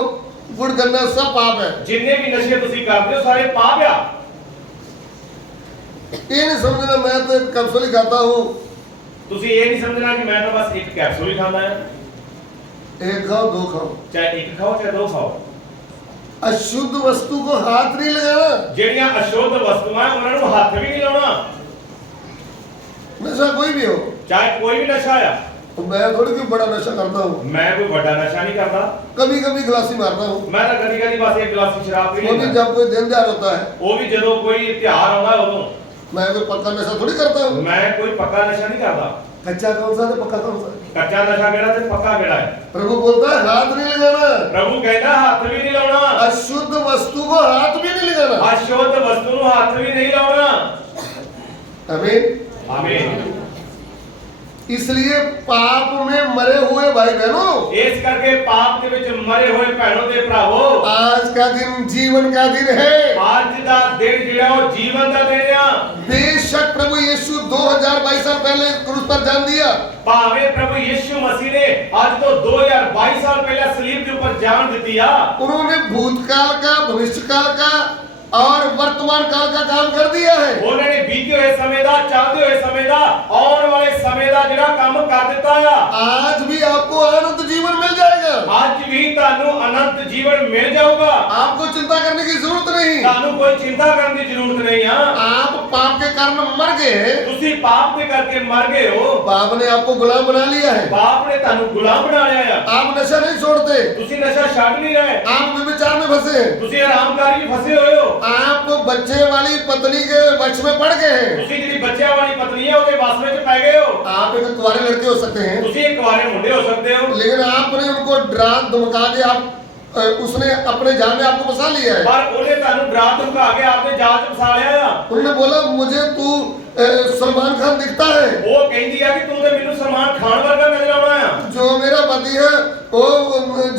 गुड़ गन्ना सब पाप है। ਜਿੰਨੇ ਵੀ ਨਸ਼ੇ ਤੁਸੀਂ ਕਰਦੇ ਹੋ ਸਾਰੇ ਪਾਪ ਆ। ये नहीं समझना मैं तो एक कैप्सूल ही खाता हूँ। ਤੁਸੀਂ ਇਹ ਨਹੀਂ ਸਮਝਣਾ ਕਿ ਮੈਂ ਤਾਂ ਬਸ ਇੱਕ ਕੈਪਸੂਲ ਹੀ ਖਾਂਦਾ ਆ। एक खाओ, 2 खाओ, ਚਾਹੇ ਇੱਕ ਖਾਓ ਚਾਹੇ ਦੋ ਖਾਓ। अशुद्ध वस्तु को हाथ नहीं लगाना। ਜਿਹੜੀਆਂ ਅਸ਼ੁੱਧ ਵਸਤੂਆਂ ਉਹਨਾਂ ਨੂੰ ਹੱਥ ਵੀ ਨਹੀਂ ਲਾਉਣਾ, नशा कोई भी हो। ਚਾਹੇ ਕੋਈ ਵੀ ਨਸ਼ਾ ਆ। मैं थोड़ी कोई बड़ा नशा करता हूँ, ਮੈਂ ਕੋਈ ਵੱਡਾ ਨਸ਼ਾ ਨਹੀਂ ਕਰਦਾ। कभी कभी गिलासी मारता हूँ, ਮੈਂ ਤਾਂ ਕਦੀ कदी बस एक गिलास शराब पी वो भी लेता। जब कोई दिन जार होता है। ਉਹ ਵੀ ਜਦੋਂ ਕੋਈ ਤਿਉਹਾਰ ਆਉਂਦਾ ਉਦੋਂ। मैं कोई पक्का नशा थोड़ी करता हूँ। ਮੈਂ ਕੋਈ ਪੱਕਾ ਨਸ਼ਾ ਨਹੀਂ ਕਰਦਾ। कच्चा कौन सा है, पक्का कौन सा है? ਕੱਚਾ ਨਸ਼ਾ ਕਿਹੜਾ ਤੇ ਪੱਕਾ ਕਿਹੜਾ ਹੈ? प्रभु बोलता है हाथ नहीं लगाना, ਪ੍ਰਭੂ ਕਹਿੰਦਾ ਹੱਥ ਵੀ ਨਹੀਂ ਲਾਉਣਾ, अशुद्ध वस्तु को हाथ भी नहीं लगाना। ਅਸ਼ੁੱਧ ਵਸਤੂ ਨੂੰ ਹੱਥ ਵੀ ਨਹੀਂ ਲਾਉਣਾ। आमीन। ਆਮੀਨ। इसलिए पाप में मरे हुए भाई बहनों, ਇਸ ਕਰਕੇ ਪਾਪ ਦੇ ਵਿੱਚ ਮਰੇ ਹੋਏ ਭੈਣੋ ਤੇ ਭਰਾਵੋ, आज का दिन जीवन का दिन है। ਅੱਜ ਦਾ ਦਿਨ ਜਿਹੜਾ ਉਹ ਜੀਵਨ ਦਾ ਦਿਨ ਆ। बेशक प्रभु यीशु 2022 साल पहले क्रूस पर जान दिया, ਭਾਵੇਂ ਪ੍ਰਭੂ ਯਿਸੂ ਮਸੀਹ ਨੇ ਅੱਜ ਤੋਂ 2022 ਸਾਲ ਪਹਿਲਾਂ ਸਲੀਬ ਦੇ ਉੱਪਰ ਜਾਨ ਦਿੱਤੀ ਆ। उन्होंने भूतकाल का, भविष्यकाल का और वर्तमान काल का काम कर दिया है। ਉਹਨਾਂ ਨੇ ਬੀਤੇ ਹੋਏ ਸਮੇਂ ਦਾ, ਚੱਲਦੇ ਹੋਏ ਸਮੇਂ ਦਾ, ਆਉਣ ਵਾਲੇ ਸਮੇਂ ਦਾ ਜਿਹੜਾ ਕੰਮ ਕਰ ਦਿੱਤਾ ਆ। आज भी आपको अनंत जीवन मिल जाएगा। ਅੱਜ ਵੀ ਤੁਹਾਨੂੰ ਅਨੰਤ ਜੀਵਨ ਮਿਲ ਜਾਊਗਾ। आपको चिंता करने की जरूरत नहीं। ਤੁਹਾਨੂੰ ਕੋਈ ਚਿੰਤਾ ਕਰਨ ਦੀ ਜ਼ਰੂਰਤ नहीं ਆ। आप पाप के कारण मर गए, ਤੁਸੀਂ ਪਾਪ ਦੇ ਕਰਕੇ ਮਰ ਗਏ ਹੋ। पाप ने आपको गुलाम बना लिया है। ਪਾਪ ਨੇ ਤੁਹਾਨੂੰ ਗੁਲਾਮ ਬਣਾ ਲਿਆ ਆ। आप नशा नहीं छोड़ते, ਤੁਸੀਂ ਨਸ਼ਾ ਛੱਡ ਨਹੀਂ ਰਹੇ। आप व्यभिचार में फंसे, ਤੁਸੀਂ ਆਰਾਮਕਾਰੀ ਵਿੱਚ ਫਸੇ ਹੋਏ ਹੋ। आप बच्चे वाली पत्नी के वश में पड़ गए हैं। ਤੁਸੀਂ ਜਿਹੜੀ ਬੱਚਿਆਂ ਵਾਲੀ ਪਤਨੀ ਹੈ ਉਹਦੇ ਵਸ ਵਿੱਚ ਪੈ ਗਏ ਹੋ। आप एक कुंवारे लड़के हो सकते हैं, ਤੁਸੀਂ ਇੱਕ ਕੁਆਰੇ मुंडे हो सकते हो, लेकिन आपने उनको डरा धमका के उसने अपने जाल में आपको फंसा लिया है। ਪਰ ਉਹਨੇ ਤੁਹਾਨੂੰ ਡਰਾ ਧਮਕਾ ਕੇ ਆਪਦੇ ਜਾਲ 'ਚ ਫਸਾ ਲਿਆ ਆ। उन्होंने बोला मुझे तू सलमान खान दिखता है, ਉਹ ਕਹਿੰਦੀ ਆ ਕਿ ਤੂੰ ਤੇ ਮੈਨੂੰ ਸਲਮਾਨ ਖਾਨ ਵਰਗਾ ਨਜ਼ਰ ਆਉਣਾ ਆ। जो मेरा पति है वो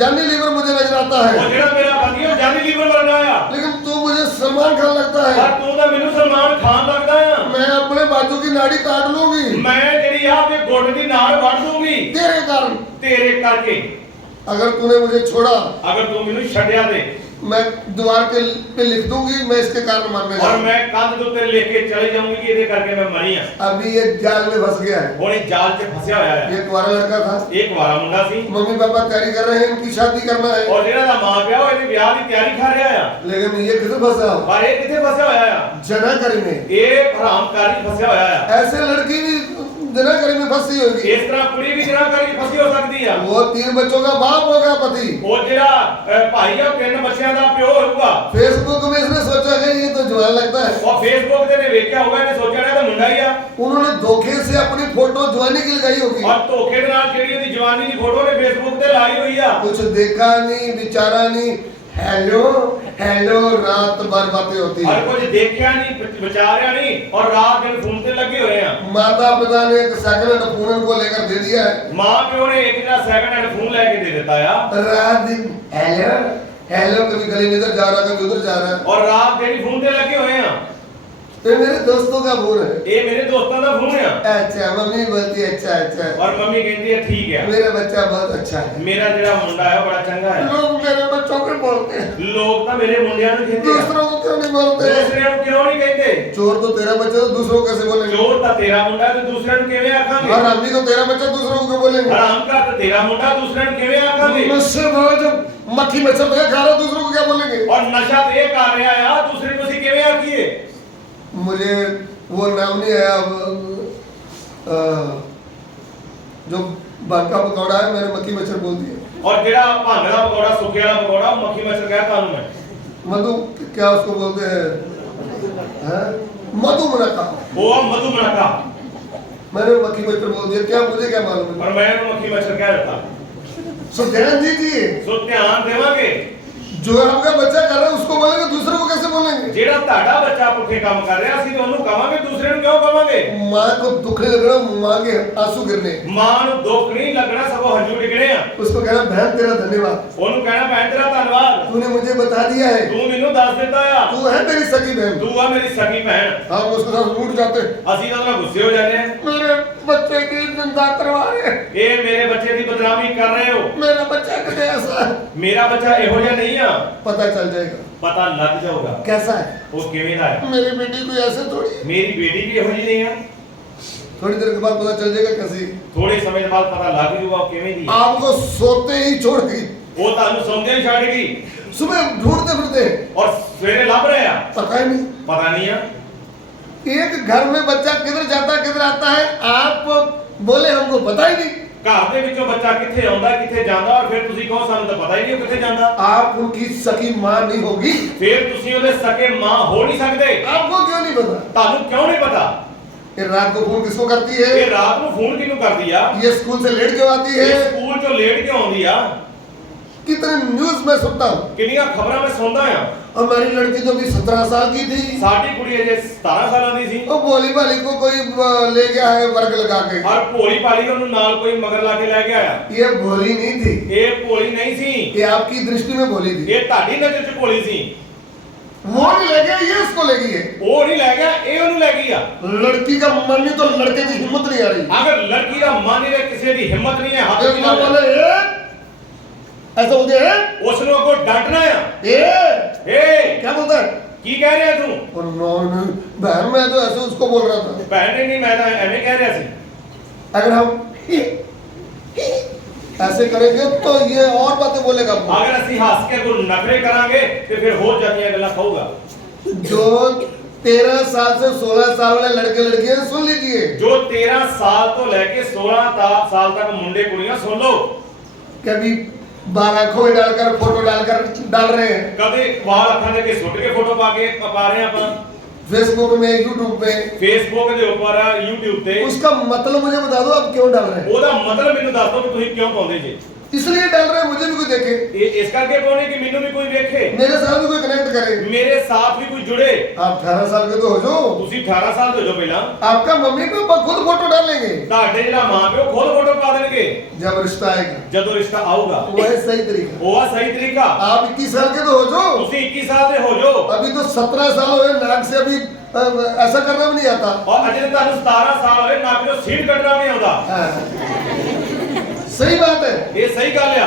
जानी लीवर मुझे नजर आता ਉਹ है, ਜਿਹੜਾ ਮੇਰਾ ਪਤੀ ਹੈ ਉਹ ਜਾਨੀ ਲੀਵਰ ਵਰਗਾ ਆ। लेकिन तू मुझे सलमान खान लगता है। ਪਰ ਤੂੰ ਤਾਂ ਮੈਨੂੰ ਸਲਮਾਨ ਖਾਨ ਲੱਗਦਾ ਆ। मैं अपने बाजू की नाड़ी काट लूंगी ਮੈਂ ਜਿਹੜੀ ਆ ਤੇ ਗੁੱਟ ਦੀ ਨਾੜ ਵੱਢ ਦੂੰਗੀ तेरे कारण। ਤੇਰੇ ਕਰਕੇ। अगर तूने मुझे छोड़ा, ਅਗਰ ਤੂੰ ਮੈਨੂੰ ਛੱਡਿਆ ਤੇ मैं दीवार पे लिख दूंगी मैं इसके कारण मरने जा ਔਰ रहा हूं। ਮੈਂ ਕੰਧ ਦੇ ਉੱਤੇ ਲਿਖ ਕੇ ਚਲੇ ਜਾਊਂਗੀ ਕਿ ਇਹਦੇ ਕਰਕੇ ਮੈਂ ਮਰੀ ਆ। अभी ये जाल में फंस गया है। ਹੁਣ ਇਹ ਜਾਲ 'ਚ ਫਸਿਆ ਹੋਇਆ ਆ। ये कुंवारा लड़का था, ਇਹ ਕੁਆਰਾ ਮੁੰਡਾ ਸੀ मम्मी पापा तैयारी कर रहे हैं, इनकी शादी करना है, ਔਰ ਜਿਹੜਾ ਦਾ ਮਾਂ ਪਿਆ ਉਹ ਇਹਦੇ ਵਿਆਹ ਦੀ ਤਿਆਰੀ ਕਰ ਰਿਹਾ ਆ। लेकिन ये किधर फंसा? ਪਰ ਇਹ ਕਿੱਥੇ ਫਸਿਆ ਹੋਇਆ ਆ? जनाकरी में। ਇਹ ਹਰਾਮਕਾਰੀ 'ਚ ਫਸਿਆ ਹੋਇਆ ਆ। ऐसे लड़की भी जनाकरी में फंसी होगी। ਇਸ ਤਰ੍ਹਾਂ ਕੁੜੀ ਵੀ ਜਨਾਕਰੀ 'ਚ ਫਸੀ ਹੋ ਸਕਦੀ ਆ। वो 3 बच्चों का बाप होगा पति। ਉਹ ਜਿਹੜਾ ਭਾਈ ਆ 3 ਬੱਚਿਆਂ ਦਾ ਪਿਓ ਹੋਊਗਾ। फेसबुक में इसने सोचा कि ये तो जवान लगता है। ਉਹ ਫੇਸਬੁੱਕ ਤੇ ਨੇ ਵੇਖਿਆ ਹੋਊਗਾ, ਇਹਨੇ ਸੋਚਿਆ ਨਾ ਇਹ ਤਾਂ ਮੁੰਡਾ ਹੀ ਆ। उन्होंने धोखे से अपनी फोटो जवानी की लगाई होगी। ਔਰ ਧੋਖੇ ਦੇ ਨਾਲ ਜਿਹੜੀ ਉਹਦੀ ਜਵਾਨੀ ਦੀ ਫੋਟੋ ਨੇ ਫੇਸਬੁੱਕ ਤੇ ਲਾਈ ਹੋਈ ਆ। कुछ देखा नहीं, विचारा नहीं, हेलो हेलो रात भर बातें होती ਔਰ है। ਕੁਝ ਦੇਖਿਆ ਨਹੀਂ, ਵਿਚਾਰਿਆ ਨਹੀਂ, ਔਰ ਰਾਤ ਦਿਨ ਫੋਨ ਤੇ ਲੱਗੇ ਹੋਏ ਆ। माता पिता ने एक सेकंड हैंड फोन उनको लेकर दे दिया है। ਮਾਂ ਪਿਓ ਨੇ ਇੱਕ ਜਿਹੜਾ ਸੈਕੰਡ ਹੈਂਡ ਫੋਨ ਲੈ ਕੇ ਦੇ ਦਿੱਤਾ ਆ। रात दिन हेलो हेलो, कभी गली में इधर जा रहा कभी उधर जा रहा है। ਔਰ ਰਾਤ ਦਿਨ ਫੋਨ ਤੇ ਲੱਗੇ ਹੋਏ ਆ। ये मेरे दोस्तों का फोन है। ਇਹ ਮੇਰੇ ਦੋਸਤਾਂ ਦਾ ਫੋਨ ਆ। अच्छा, मम्मी बोलती है अच्छा अच्छा, ਔਰ ਮੰਮੀ ਕਹਿੰਦੀ ਹੈ ਠੀਕ ਹੈ, मेरा बच्चा बहुत अच्छा है। ਮੇਰਾ ਜਿਹੜਾ ਮੁੰਡਾ ਹੈ ਉਹ ਬੜਾ ਚੰਗਾ ਹੈ। लोग मेरे बच्चों को बोलते हैं, ਲੋਕ ਤਾਂ ਮੇਰੇ ਮੁੰਡਿਆਂ ਨੂੰ ਕਹਿੰਦੇ ਆ, दूसरों को क्यों नहीं बोलते? ਦੂਸਰਿਆਂ ਨੂੰ ਕਿਉਂ ਨਹੀਂ ਕਹਿੰਦੇ? चोर तो तेरा बच्चा, तो दूसरों को कैसे बोलेंगे? ਚੋਰ ਤਾਂ ਤੇਰਾ ਮੁੰਡਾ ਤੇ ਦੂਸਰਿਆਂ ਨੂੰ ਕਿਵੇਂ ਆਖਾਂਗੇ? हरामी तो तेरा बच्चा, दूसरों को क्यों बोलेंगे? ਹਰਾਮ ਕਰ ਤਾਂ ਤੇਰਾ ਮੁੰਡਾ, ਦੂਸਰਿਆਂ ਨੂੰ ਕਿਵੇਂ ਆਖਾਂਗੇ? मुझसे भाव जब मक्खी मच्छर तो खा रहा, दूसरों को क्या बोलेंगे? ਔਰ ਨਸ਼ਾ ਤੇ ਇਹ ਕਰ ਰਿਹਾ ਆ, ਦੂਸਰੇ ਨੂੰ ਅਸੀਂ ਕਿਵੇਂ ਆਖੀਏ? मुझे वो नाम नहीं आया अब, जो बाका पकौड़ा है मैंने मक्खी मच्छर बोल दिया। ਔਰ ਜਿਹੜਾ ਭੰਗ ਦਾ ਪਕੌੜਾ, ਸੁੱਕੇ ਵਾਲਾ ਪਕੌੜਾ, ਉਹ ਮੱਖੀ ਮੱਛਰ ਕਹਿ ਤੁਹਾਨੂੰ ਮੈਂ। मधु क्या उसको बोलते हैं? मधु मुनक्का। ਉਹ ਆ ਮਧੂ ਮਣਕਾ। मैंने मक्खी मच्छर बोल दिया, क्या मुझे क्या मालूम है? ਔਰ ਮੈਂ ਇਹਨੂੰ ਮੱਖੀ ਮੱਛਰ ਕਹਿ ਦਿੱਤਾ। सो ध्यान दीजिए, ਸੋ ਧਿਆਨ ਦੇਵਾਂਗੇ। जो आपका बच्चा कर रहा है उसको बोलेंगे, दूसरे को कैसे बोलेंगे? ਜਿਹੜਾ ਤੁਹਾਡਾ ਬੱਚਾ ਪੁੱਠੇ ਕੰਮ ਕਰ ਰਿਹਾ ਅਸੀਂ ਉਹਨੂੰ ਕਵਾਂਗੇ, ਦੂਸਰੇ ਨੂੰ ਕਿਉਂ ਕਵਾਂਗੇ? माँ को दुख नहीं लगना, माँ के आंसू गिरने। ਮਾਂ ਨੂੰ ਦੁੱਖ ਨਹੀਂ ਲੱਗਣਾ, ਸਗੋਂ ਹੰਝੂ ਡਿੱਗਣੇ ਆ। उसको कहना बहन तेरा धन्यवाद, ਉਹਨੂੰ ਕਹਿਣਾ ਭੈਣ ਤੇਰਾ ਧੰਨਵਾਦ, तूने मुझे बता दिया है, ਤੂੰ ਮੈਨੂੰ ਦੱਸ ਦਿੱਤਾ ਆ, तू है मेरी सगी बहन। ਤੂੰ ਆ ਮੇਰੀ ਸਗੀ ਭੈਣ। हम उसके साथ रूठ जाते, ਅਸੀਂ ਤਾਂ ਉਹਦੇ ਨਾਲ ਗੁੱਸੇ ਹੋ ਜਾਂਦੇ ਆ। मेरे बच्चे की निंदा करवा रहे हैं, ਇਹ ਮੇਰੇ ਬੱਚੇ ਦੀ ਬਦਨਾਮੀ ਕਰ ਰਹੇ ਹੋ। मेरा बच्चा कितने ऐसा है। ਮੇਰਾ ਬੱਚਾ ਇਹੋ ਜਿਹਾ ਨਹੀਂ ਆ। पता चल जाएगा ਪਤਾ ਲੱਗ ਜਾਊਗਾ कैसा है। ਉਹ ਕਿਵੇਂ ਦਾ ਹੈ। मेरी बेटी कोई ऐसे थोड़ी, ਮੇਰੀ ਬੇਟੀ ਵੀ ਇਹੋ ਜਿਹੀ ਨਹੀਂ ਆ। थोड़ी देर के बाद पता चल जाएगा कैसी। ਥੋੜੇ ਸਮੇਂ ਬਾਅਦ ਪਤਾ ਲੱਗ ਜਾਊਗਾ ਉਹ ਕਿਵੇਂ ਦੀ ਆ। आपको सोते ही छोड़ दी, ਉਹ ਤੁਹਾਨੂੰ ਸੌਂਦਿਆਂ ਹੀ ਛੱਡ ਗਈ सुबह ढूंढते फिरते, ਔਰ ਸਵੇਰੇ ਲੱਭ ਰਹੇ ਆ। पता ही नहीं। ਪਤਾ ਨਹੀਂ ਆ। एक घर में बच्चा किधर जाता है किधर आता है, आप बोले हमको पता ही नहीं। ਘਰ ਦੇ ਵਿੱਚੋਂ ਬੱਚਾ ਕਿੱਥੇ ਆਉਂਦਾ ਕਿੱਥੇ ਜਾਂਦਾ, ਔਰ ਫਿਰ ਤੁਸੀਂ ਕਹੋ ਸਾਨੂੰ ਤਾਂ ਪਤਾ ਹੀ ਨਹੀਂ ਉਹ ਕਿੱਥੇ ਜਾਂਦਾ। आप उनकी सकी माँ नहीं होगी, ਫਿਰ ਤੁਸੀਂ ਉਹਦੇ ਸਕੇ ਮਾਂ ਹੋ ਨਹੀਂ ਸਕਦੇ। आपको क्यों नहीं पता? ਤੁਹਾਨੂੰ ਕਿਉਂ ਨਹੀਂ ਪਤਾ? ये रात को फोन किसको करती है? ਇਹ ਰਾਤ ਨੂੰ ਫੋਨ ਕਿਹਨੂੰ ਕਰਦੀ ਆ? ये स्कूल से लेट क्यों आती ਇਹ है? ਸਕੂਲ ਚੋਂ ਲੇਟ ਕਿਉਂ ਆਉਂਦੀ ਆ? कितने न्यूज में सुनता हूँ। ਕਿੰਨੀਆਂ ਖਬਰਾਂ ਮੈਂ ਸੁਣਦਾ ਆ। हमारी लड़की तो भी 17 साल की थी, ਸਾਡੀ ਕੁੜੀ ਅਜੇ 17 ਸਾਲਾਂ ਦੀ ਸੀ, वो भोली भाली को कोई ले गया है वर्ग लगा के। ਔਰ ਭੋਲੀ ਭਾਲੀ ਉਹਨੂੰ ਨਾਲ ਕੋਈ ਮਗਰ ਲਾ ਕੇ ਲੈ ਕੇ ਆਇਆ। ये भोली नहीं थी, ਇਹ ਭੋਲੀ ਨਹੀਂ ਸੀ, ये आपकी दृष्टि में भोली थी। ਇਹ ਤੁਹਾਡੀ ਨਜ਼ਰ 'ਚ ਭੋਲੀ ਸੀ। वो नहीं ले गया, ये उसको ले गई है। ਉਹ ਨਹੀਂ ਲੈ ਗਿਆ, ਇਹ ਉਹਨੂੰ ਲੈ ਗਈ ਆ। लड़की का मन नहीं तो लड़के की हिम्मत नहीं आ रही। ਅਗਰ ਲੜਕੀ ਦਾ ਮਨ ਹੀ ਕਿਸੇ ਦੀ ਹਿੰਮਤ नहीं है, ਹੱਥ एक ਨਹੀਂ बार ਲਾਉਂਦਾ, बोले "ए", ऐसा बोलते हैं ਉਸ ਨੂੰ ਅੱਗੋਂ ਡਾਂਟਣਾ ਆ। ए, ਏ क्या बोलता है? ਕੀ ਕਹਿ ਰਿਹਾ ਤੂੰ? और नो, बहन मैं तो ऐसे उसको बोल रहा था। ਭੈਣ ਨੇ ਨਹੀਂ, ਮੈਂ ਤਾਂ ਐਵੇਂ ਕਹਿ ਰਿਹਾ ਸੀ। अगर हम ऐसे करेंगे तो ये और बातें बोलेगा। ਅਗਰ ਅਸੀਂ ਹੱਸ ਕੇ ਕੋਈ ਨਖਰੇ ਕਰਾਂਗੇ ਤੇ ਫਿਰ ਹੋਰ ਜਾਂਦੀਆਂ ਗੱਲਾਂ ਖਾਊਗਾ। जो 13 साल से 16 साल वाले लड़के लड़कियां सुन लीजिए, ਜੋ 13 ਸਾਲ ਤੋਂ ਲੈ ਕੇ 16 ਸਾਲ तक ਮੁੰਡੇ ਕੁੜੀਆਂ ਸੁਣ ਲਓ। कभी बाल आंखों में डालकर फोटो डाल रहे हैं, ਕਦੇ ਵਾਲ ਅੱਖਾਂ ਦੇ ਕੇ ਸੁੱਟ ਕੇ ਫੋਟੋ ਪਾ ਰਹੇ ਆਪਾਂ फेसबुक में, यूट्यूब पे। ਫੇਸਬੁੱਕ ਦੇ ਉੱਪਰ, YouTube ਤੇ। उसका मतलब मुझे बता दो, आप क्यों डाल रहे हैं? ਉਹਦਾ ਮਤਲਬ ਮੈਨੂੰ ਦੱਸ ਦਿਓ ਕਿ ਤੁਸੀਂ ਕਿਉਂ ਪਾਉਂਦੇ ਜੀ। इसलिए डाल रहे हैं मुझे भी कोई देखे, ਇਹ ਇਸ ਕਰਕੇ ਪਾਉਣੇ ਕਿ ਮੈਨੂੰ ਵੀ ਕੋਈ ਵੇਖੇ, मेरे साथ भी कोई कनेक्ट करे। ਮੇਰੇ ਸਾਥ ਵੀ ਕੋਈ ਜੁੜੇ। आप 18 साल के तो हो जाओ, ਤੁਸੀਂ 18 ਸਾਲ ਦੇ ਹੋ ਜਾਓ ਪਹਿਲਾਂ, आपका मम्मी पापा खुद फोटो डालेंगे ਤੁਹਾਡੇ ਜਿਹੜਾ ਮਾਂ ਪਿਓ ਖੁਦ ਫੋਟੋ ਪਾ ਦੇਣਗੇ जब रिश्ता आएगा। ਜਦੋਂ ਰਿਸ਼ਤਾ ਆਊਗਾ। वो है सही तरीका। ਉਹ ਆ ਸਹੀ ਤਰੀਕਾ। आप 21 साल के तो हो जाओ, ਤੁਸੀਂ 21 ਸਾਲ ਦੇ ਹੋ ਜਾਓ अभी तो 17 साल हुए, नाक से अभी ऐसा करना भी नहीं आता। ਔਰ ਅਜੇ ਤੁਹਾਨੂੰ 17 ਸਾਲ ਹੋਏ, ਨੱਕ ਚੋਂ ਸੀਟ ਕੱਢਣਾ ਨਹੀਂ ਆਉਂਦਾ। हाँ। सही बात है, ਇਹ ਸਹੀ ਗੱਲ ਆ।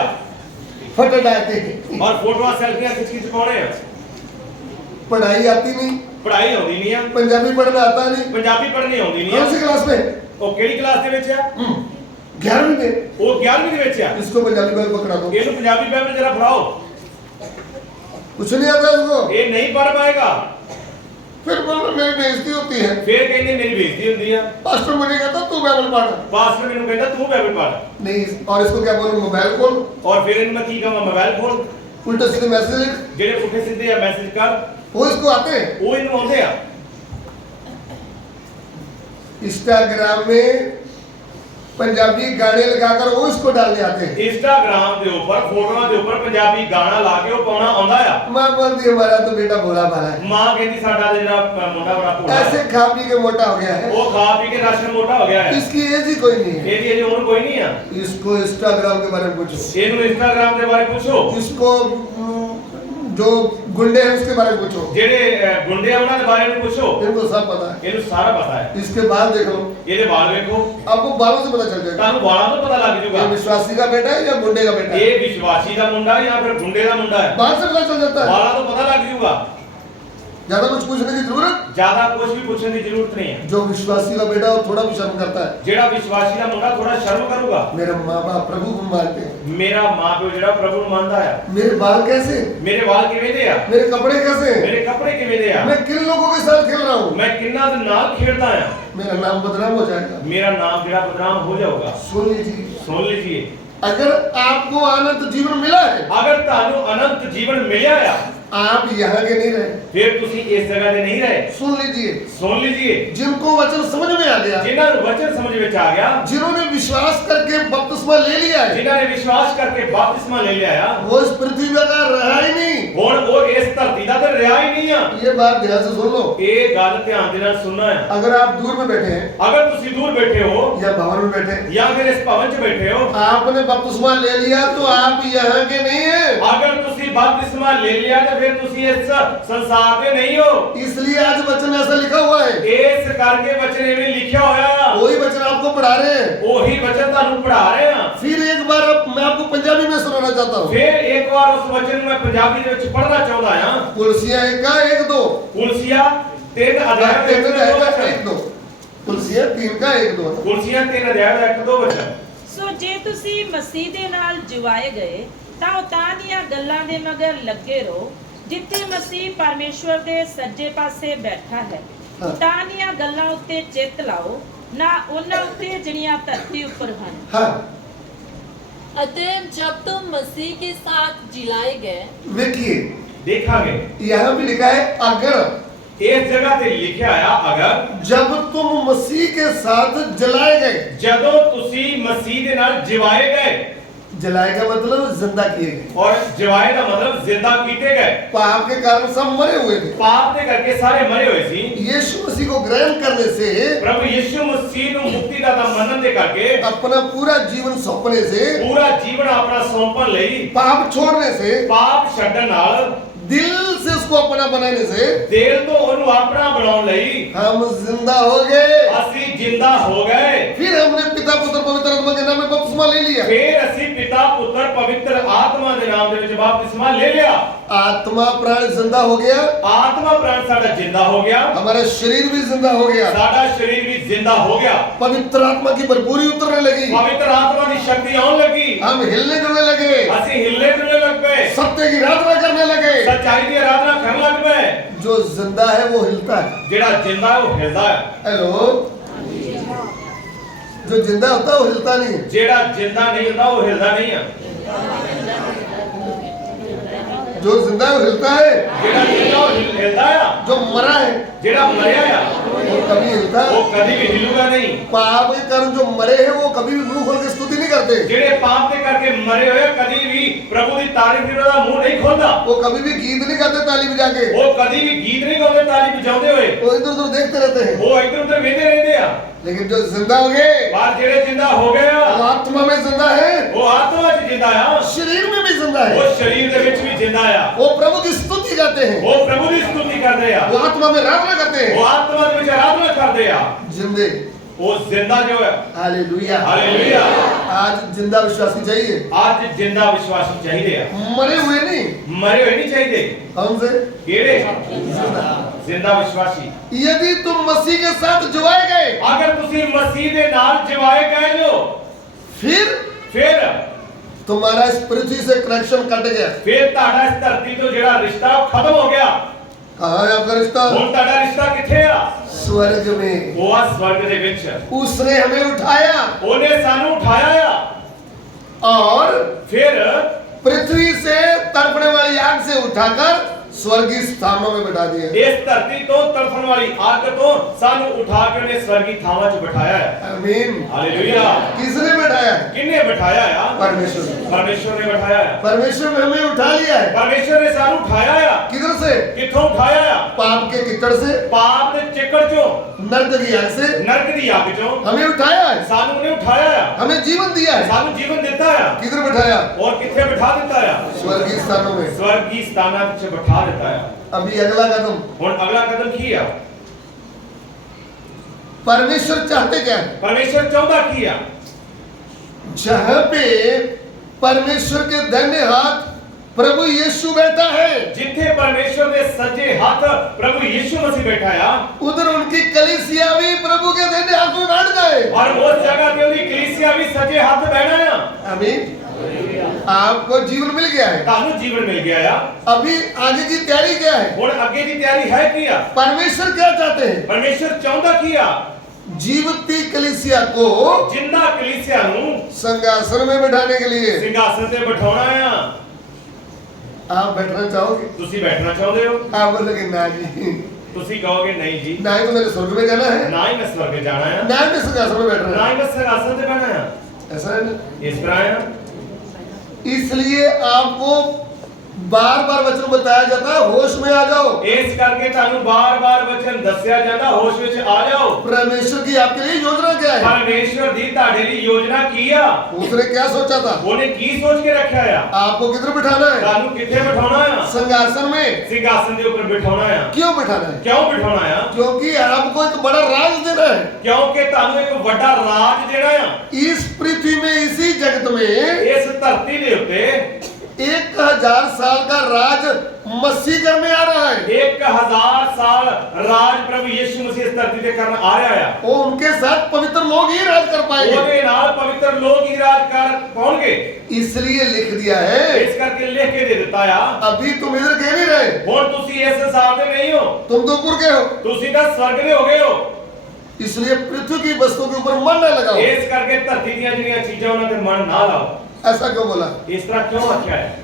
फोटो डालते हैं। ਔਰ ਫੋਟੋਆਂ ਸੈਲਫੀਆਂ ਖਿੱਚ ਪਾਉਣੇ ਆ। पढ़ाई आती नहीं, ਪੜ੍ਹਾਈ ਆਉਂਦੀ ਨਹੀਂ ਆ, पंजाबी पढ़ना आता नहीं। ਪੰਜਾਬੀ ਪੜ੍ਹਨੀ ਆਉਂਦੀ ਨਹੀਂ कौन ਆ। सी क्लास में? ਉਹ ਕਿਹੜੀ ਕਲਾਸ ਦੇ ਵਿੱਚ ਆ? 11वीं में। ਉਹ 11ਵੀਂ ਦੇ ਵਿੱਚ ਆ। इसको पंजाबी बाइबल पकड़ा दो, ਇਹਨੂੰ ਪੰਜਾਬੀ ਬਾਈਬਲ ਜਰਾ ਫੜਾਓ। कुछ नहीं आता इसको। ਇਹ ਨਹੀਂ ਪੜ੍ਹ ਪਾਏਗਾ। फिर बोलो मेरी बेइज्जती होती है। ਫਿਰ ਕਹਿੰਦੇ ਮੇਰੀ ਬੇਇੱਜ਼ਤੀ ਹੁੰਦੀ ਆ। पास्टर मुझे कहता तू बाइबल पढ़। ਪਾਸਟਰ ਮੈਨੂੰ ਕਹਿੰਦਾ ਤੂੰ ਬਾਈਬਲ ਪੜ੍ਹ। नहीं, और इसको क्या बोलूं, मोबाइल खोल, ਔਰ ਫਿਰ ਇਹਨੂੰ ਮੈਂ ਕੀ ਕਹਾਂ, ਮੋਬਾਈਲ ਖੋਲ। उल्टे सीधे मैसेज लिख। ਜਿਹੜੇ ਪੁੱਠੇ ਸਿੱਧੇ ਆ ਮੈਸੇਜ ਕਰ, वो इसको आते हैं। ਉਹ ਇਹਨੂੰ ਆਉਂਦੇ ਆ। इंस्टाग्राम में पंजाबी गाने लगाकर वो इसको डालने आते हैं। ਇੰਸਟਾਗ੍ਰਾਮ ਦੇ ਉੱਪਰ ਫੋਟੋਆਂ ਦੇ ਉੱਪਰ ਪੰਜਾਬੀ ਗਾਣਾ ਲਾ ਕੇ ਉਹ ਪਾਉਣਾ ਆਉਂਦਾ ਆ। माँ बोलती है हमारा तो बेटा भोला भाला है, ਮਾਂ ਕਹਿੰਦੀ ਸਾਡਾ ਜਿਹੜਾ ਮੁੰਡਾ ਬੜਾ ਭੋਲਾ ऐसे ਹੈ, खा पी के मोटा हो गया है, ਉਹ ਖਾ ਪੀ ਕੇ ਰਾਸ਼ਨ ਮੋਟਾ ਹੋ ਗਿਆ ਹੈ। इसकी एज ही कोई नहीं है। ਇਹਦੀ ਅਜੇ ਉਮਰ ਕੋਈ ਨਹੀਂ ਆ। इसको इंस्टाग्राम के बारे में पूछो, ਇਹਨੂੰ ਇੰਸਟਾਗ੍ਰਾਮ ਦੇ ਬਾਰੇ ਪੁੱਛੋ। इसको जो गुंडे हैं उसके बारे में पूछो, ਜਿਹੜੇ ਗੁੰਡੇ ਆ ਉਹਨਾਂ ਦੇ ਬਾਰੇ ਨੂੰ ਪੁੱਛੋ। इनको सब पता है। ਇਹਨੂੰ ਸਾਰਾ ਪਤਾ ਹੈ। इसके बाल देख लो, ਇਹਦੇ ਵਾਲ ਵੇਖੋ, आपको बालों से पता चल जाएगा ਤੁਹਾਨੂੰ ਵਾਲਾਂ ਤੋਂ पता ਲੱग ये ਜਾਊਗਾ विश्वासी का बेटा है या गुंडे का बेटा है। ਇਹ ਵਿਸ਼ਵਾਸੀ ਦਾ ਮੁੰਡਾ ਜਾਂ ਫਿਰ ਗੁੰਡੇ ਦਾ ਮੁੰਡਾ ਹੈ। बाल से पता चल जाता है, ਵਾਲਾਂ ਤੋਂ पता ਲੱਗ ਜਾਊਗਾ। ज्यादा कुछ पूछने की जरूरत। ਜ਼ਿਆਦਾ ਕੁਝ ਵੀ ਪੁੱਛਣ ਦੀ ਜ਼ਰੂਰਤ ਨਹੀਂ ਹੈ। जो विश्वासी का बेटा है वो थोड़ा भी शर्म करता है। ਜਿਹੜਾ ਵਿਸ਼ਵਾਸੀ ਦਾ ਮੁੰਡਾ ਥੋੜਾ ਸ਼ਰਮ ਕਰੂਗਾ। मेरे माँ बाप प्रभु को मानते हैं, ਮੇਰਾ ਮਾਂ ਪਿਓ ਜਿਹੜਾ ਪ੍ਰਭੂ ਨੂੰ ਮੰਨਦਾ ਆ। मेरे बाल कैसे, ਮੇਰੇ ਵਾਲ ਕਿਵੇਂ ਦੇ ਆ, मेरे कपड़े कैसे हैं? ਮੇਰੇ ਕੱਪੜੇ ਕਿਵੇਂ ਦੇ ਆ, मैं किन लोगों के साथ खेल रहा हूँ, ਮੈਂ ਕਿੰਨਾ ਦੇ ਨਾਲ ਖੇਡਦਾ ਆ। मेरा नाम बदनाम हो जाएगा। ਮੇਰਾ ਨਾਮ ਜਿਹੜਾ ਬਦਨਾਮ ਹੋ ਜਾਊਗਾ। सुन लीजिए, ਸੁਣ ਲੀजिए, अगर आपको अनंत जीवन मिला है, ਅਗਰ ਤੁਹਾਨੂੰ ਅਨੰਤ ਜੀਵਨ ਮਿਲਿਆ ਆ, आप यहाँ के नहीं रहे। ਫਿਰ ਤੁਸੀਂ ਇਸ ਜਗ੍ਹਾ ਤੇ ਨਹੀਂ ਰਹੇ। सुन लीजिए, ਸੁਣ लीजिए, जिनको वचन समझ में आ गया, ਜਿਨ੍ਹਾਂ ਨੂੰ ਵਚਨ ਸਮਝ ਵਿੱਚ ਆ ਗਿਆ, जिन्होंने विश्वास करके बपतिस्मा ले लिया है, ਜਿਨ੍ਹਾਂ ਨੇ ਵਿਸ਼ਵਾਸ ਕਰਕੇ ਬਪਤਿਸਮਾ ਲੈ ਲਿਆ ਆ, वो इस पृथ्वी का रहा ही नहीं। ਹੁਣ ਉਹ ਇਸ ਧਰਤੀ ਦਾ ਤੇ ਰਿਹਾ ਹੀ नहीं ਆ। ये बात ध्यान से सुन लो। ਇਹ ਗੱਲ ਧਿਆਨ ਦੇ ਨਾਲ ਸੁਣਨਾ ਹੈ। अगर आप दूर में बैठे हैं ਅਗਰ ਤੁਸੀਂ ਦੂਰ ਬੈਠੇ ਹੋ या भवन में बैठे हैं, ਜਾਂ ਫਿਰ ਇਸ ਭਵਨ 'ਚ ਬੈਠੇ ਹੋ, आपने बपतिस्मा ले लिया तो आप यहाँ के नहीं हैं। ਅਗਰ ਤੁਸੀਂ ਬਪਤਿਸਮਾ ਲੈ ਲਿਆ ਤੇ ਫਿਰ ਤੁਸੀਂ ਇਸ ਸੰਸਾਰ ਦੇ ਨਹੀਂ ਹੋ। इसलिए आज वचन ऐसा लिखा हुआ है, ਇਸ ਕਰਕੇ ਵਚਨ ਐਵੇਂ ਲਿਖਿਆ ਹੋਇਆ ਆ। वही वचन आपको पढ़ा रहे हैं। ਉਹੀ ਵਚਨ ਤੁਹਾਨੂੰ ਪੜ੍ਹਾ ਰਹੇ ਆ। फिर एक बार मैं आपको पंजाबी में सुनाना चाहता हूँ। ਫਿਰ ਇੱਕ ਵਾਰ ਉਸ ਵਚਨ ਨੂੰ ਮੈਂ ਪੰਜਾਬੀ ਦੇ ਵਿੱਚ ਪੜ੍ਹਨਾ ਚਾਹੁੰਦਾ ਹਾਂ। कुलसिया का 1-2, ਕੁਲਸੀਆ 3 ਅਧਿਆਇ ਦੇ 1-2, कुलसिया 3 का 1-2। ਕੁਲਸੀਆ 3 ਅਧਿਆਇ ਦਾ 1-2 ਵਚਨ। ਸੋ ਜੇ ਤੁਸੀਂ ਮਸੀਹ ਦੇ ਨਾਲ ਜਿਵਾਏ ਗਏ ਤਾਂ ਉਤਾਂ ਦੀਆਂ ਗੱਲਾਂ ਦੇ ਮਗਰ ਲੱਗੇ ਰਹੋ ਜਿੱਥੇ ਮਸੀਹ ਪਰਮੇਸ਼ਵਰ ਦੇ ਸੱਜੇ ਪਾਸੇ ਬੈਠਾ ਹੈ। ਉਤਾਂ ਦੀਆਂ ਗੱਲਾਂ ਉੱਤੇ ਚਿੱਤ ਲਾਓ, ਨਾ ਉਹਨਾਂ ਉੱਤੇ ਜਿਹੜੀਆਂ ਧਰਤੀ ਉੱਪਰ ਹਨ। हाँ, अतएव जब तुम मसीह के साथ जिलाए गए, देखिए ਦੇਖਾਂਗੇ यहाँ भी लिखा है अगर, ਇਸ ਜਗ੍ਹਾ ਤੇ ਲਿਖਿਆ ਆ ਅਗਰ जब तुम मसीह के साथ जलाए गए। ਜਦੋਂ ਤੁਸੀਂ ਮਸੀਹ ਦੇ ਨਾਲ ਜਿਵਾਏ ਗਏ। जलाए का मतलब जिंदा किए गए। और जिवाए का मतलब जिंदा कीते गए। पाप के कारण सब मरे हुए थे। पाप दे करके सारे मरे हुए सी। यीशु मसीह को ग्रहण करने से, प्रभु यीशु मसीह नु मुक्तिदाता मनन दे करके, अपना पूरा जीवन सौंपने से, पूरा जीवन अपना सौंपन लई, पाप छोड़ने से, पाप छड्डण नाल, दिल से उसको अपना बनाने से, दिल तो ओनु अपना बनाउण लई हम जिंदा हो गए। असी जिंदा हो गए। फिर हमने पिता पुत्र पवित्र आत्मा के नाम में बपतिस्मा ले लिया। फिर असी पिता पुत्र पवित्र आत्मा दे नाम दे विच बपतिस्मा ले लिया। आत्मा प्राण जिंदा हो गया, आत्मा प्राण साडा जिंदा हो गया, हमारा शरीर भी जिंदा हो गया, साडा शरीर भी जिंदा हो गया, पवित्र आत्मा की भरपूरी उतरने लगी, पवित्र आत्मा की शक्ति आने लगी, हम हिलने जुलने लगे, असी हिलने जुलने लग पे, सत्य की आराधना करने लगे। सच्चाई की आराधना करने लग पे। जो जिंदा है वो हिलता है। जेड़ा जिंदा है वो हिलदा है। हेलो, जो जिंदा होता है वो हिलता नहीं है। जेड़ा जिंदा नहीं होता वो हिलदा नहीं है। जो जिंदा है वो हिलता है। जेड़ा जिंदा वो हिलदा है। जो मरा है, जेड़ा मरया है वो कभी हिलता वो है। कभी भी हिलूगा नहीं। पाप के कारण जो मरे हैं वो कभी भी मुंह खोल के स्तुति नहीं करते। जेड़े पाप के करके मरे हुए कभी भी प्रभु की तारीफ करने का मुंह नहीं खोलता। वो कभी भी गीत नहीं गाते ताली बजा के। वो कभी भी गीत नहीं गाते ताली बजाते हुए। वो इधर उधर देखते रहते हैं। वो इधर उधर वेंदे रहते हैं। लेकिन जो जिंदा हो गए, पर जेड़े जिंदा हो गए वो आत्मा में जिंदा है, वो आत्मा च जिंदा है, शरीर में भी जिंदा वो है, शरीर दे विच भी जिंदा है, वो प्रभु की स्तुति गाते हैं, वो प्रभु की स्तुति करते हैं, वो आत्मा में आराधना करते वो हैं। आत्मा दे विच आराधना करते हैं। जिंदे, वो जिंदा जो है। हालेलुया। हालेलुया। आज जिंदा विश्वासी चाहिए, आज जिंदा विश्वासी चाहिए। मरे हुए नहीं। मरे हुए नहीं चाहिए। कौन से? केड़े? जिंदा। जिंदा विश्वासी। यदि तुम मसीह के साथ जुआए गए, अगर तुसी मसीह दे नाल जिवाए गए जो, फिर तुम्हारा इस पृथ्वी से कनेक्शन कट गया। फिर ताड़ा इस धरती तो जेड़ा रिश्ता वो खत्म हो गया। कहाँ है आपका रिश्ता? हुण ताड़ा रिश्ता किथे आ? स्वर्ग में। वो आ स्वर्ग दे विच। उसने हमें उठाया ओने सानू उठाया आ और फिर पृथ्वी से तड़पने वाली आग से उठाकर स्वर्गीय स्थानों में बैठा दिया। इस धरती तो तड़फन वाली आग तो सानू उठा के उन्हें स्वर्गीय थावा च बिठाया है। आमीन। हालेलुया। किसने बैठाया? किन्ने बिठाया है? परमेश्वर। परमेश्वर ने बिठाया है। परमेश्वर ने हमें उठा लिया है। परमेश्वर ने सानू उठाया है। किधर से? किथों उठाया है? पाप के कीचड़ से, पाप दे चिकड़ चों, नरक की आग से नरक दी आग चों हमें उठाया है। सानू ने उठाया है। हमें जीवन दिया है। सानू जीवन देता है। किधर बैठाया? और किथे बिठा देता है? स्वर्गीय स्थानों में। स्वर्गीय स्थाना च बिठा देता है। अभी अगला कदम, हुण अगला कदम की है? परमेश्वर चाहते क्या है? परमेश्वर चाहता की है? जहां पे परमेश्वर के दाहिने हाथ प्रभु यीशु बैठा है, जिथे परमेश्वर दे सज्जे हाथ प्रभु यीशु मसीह बैठा है, उधर उनकी कलीसिया भी प्रभु के दाहिने हाथ में बैठ जाए। और उस जगह पे उनकी कलीसिया भी सज्जे हाथ बैठा है। आमीन। आपको जीवन मिल गया है। तानू जीवन मिल गया है। अभी आगे की तैयारी क्या है? हुण आगे की तैयारी है किया? परमेश्वर क्या चाहते हैं? परमेश्वर चाहता किया जीवती कलीसिया को जिंदा कलीसिया नु सिंहासन में बैठाने के लिए। सिंहासन ते बिठाउणा है। आप बैठना चाहोगे? तुसी बैठना चाहते हो? आप बोलोगे ना जी, तुसी कहोगे नहीं जी, ना ही तो मेरे स्वर्ग में जाना है, ना ही मैं स्वर्ग जाना है, ना ही मैं सिंहासन में बैठना ना है। ही मैं सिंहासन ते बैठना है। ऐसा है ना? इस तरह है। इसलिए आपको बार बार वचन बताया जाता है, होश में आ जाओ। इस करके तानू बार-बार वचन दस्या जाता, होश विच आ जाओ। परमेश्वर की आपके लिए योजना क्या है? परमेश्वर दी ताड़े ली योजना की आ। उसने क्या सोचा था? ओने की सोच के रखा है? आपको किधर बिठाना है? तानू किथे बिठाना है? सिंहासन में। सिंहासन के ऊपर बिठाना है। क्यों बिठाना है? क्यों बिठाना है? क्योंकि आपको एक बड़ा राज देना है। क्योंकि तानू एक बड़ा राज देना है। इस पृथ्वी में, इसी जगत में इस धरती दे उत्ते 1000 साल का राज मसीह करने आ रहा है। 1000 साल राज प्रभु यीशु मसीह इस धरती ते करना आ रहा है। वो उनके साथ पवित्र लोग ही राज कर पाएंगे। ओदे नाल पवित्र लोग ही राज कर पाएंगे। इसलिए लिख दिया है, इस करके लिख के दे देता है। अभी तुम इधर कह नहीं रहे, हुण तुसी इस हिसाब दे नहीं हो, तुम तो ऊपर के हो। तुसी तां स्वर्ग दे हो गए हो। इसलिए पृथ्वी की वस्तुओं के ऊपर मन न लगाओ। इस करके धरती दी जिहड़ियां चीजां उन्हां ते मन ना लाओ। ऐसा क्यों बोला? इस तरह क्यों रखा है?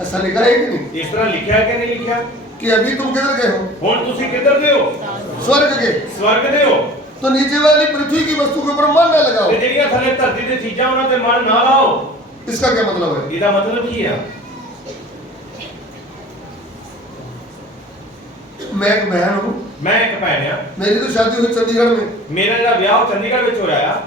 ऐसा लिखा है कि नहीं? इस तरह लिखा है कि नहीं लिखा? कि अभी तुम किधर गए हो? हुण तुसी किधर दे हो? स्वर्ग के। स्वर्ग दे हो। तो नीचे वाली पृथ्वी की वस्तु के ऊपर मन न लगाओ। ਤੇ ਜਿਹੜੀਆਂ ਥੱਲੇ ਧਰਤੀ ਤੇ ਚੀਜ਼ਾਂ ਉਹਨਾਂ ਤੇ ਮਨ ਨਾ ਲਾਓ। इसका क्या मतलब है? ਇਹਦਾ ਮਤਲਬ ਕੀ ਹੈ? मैं एक बहन हूँ, ਮੈਂ ਇੱਕ ਭੈਣ ਆ, मेरी तो शादी हुई चंडीगढ़ में, ਮੇਰਾ ਜਿਹੜਾ ਵਿਆਹ ਉਹ ਚੰਡੀਗੜ੍ਹ ਵਿੱਚ ਹੋਇਆ ਆ।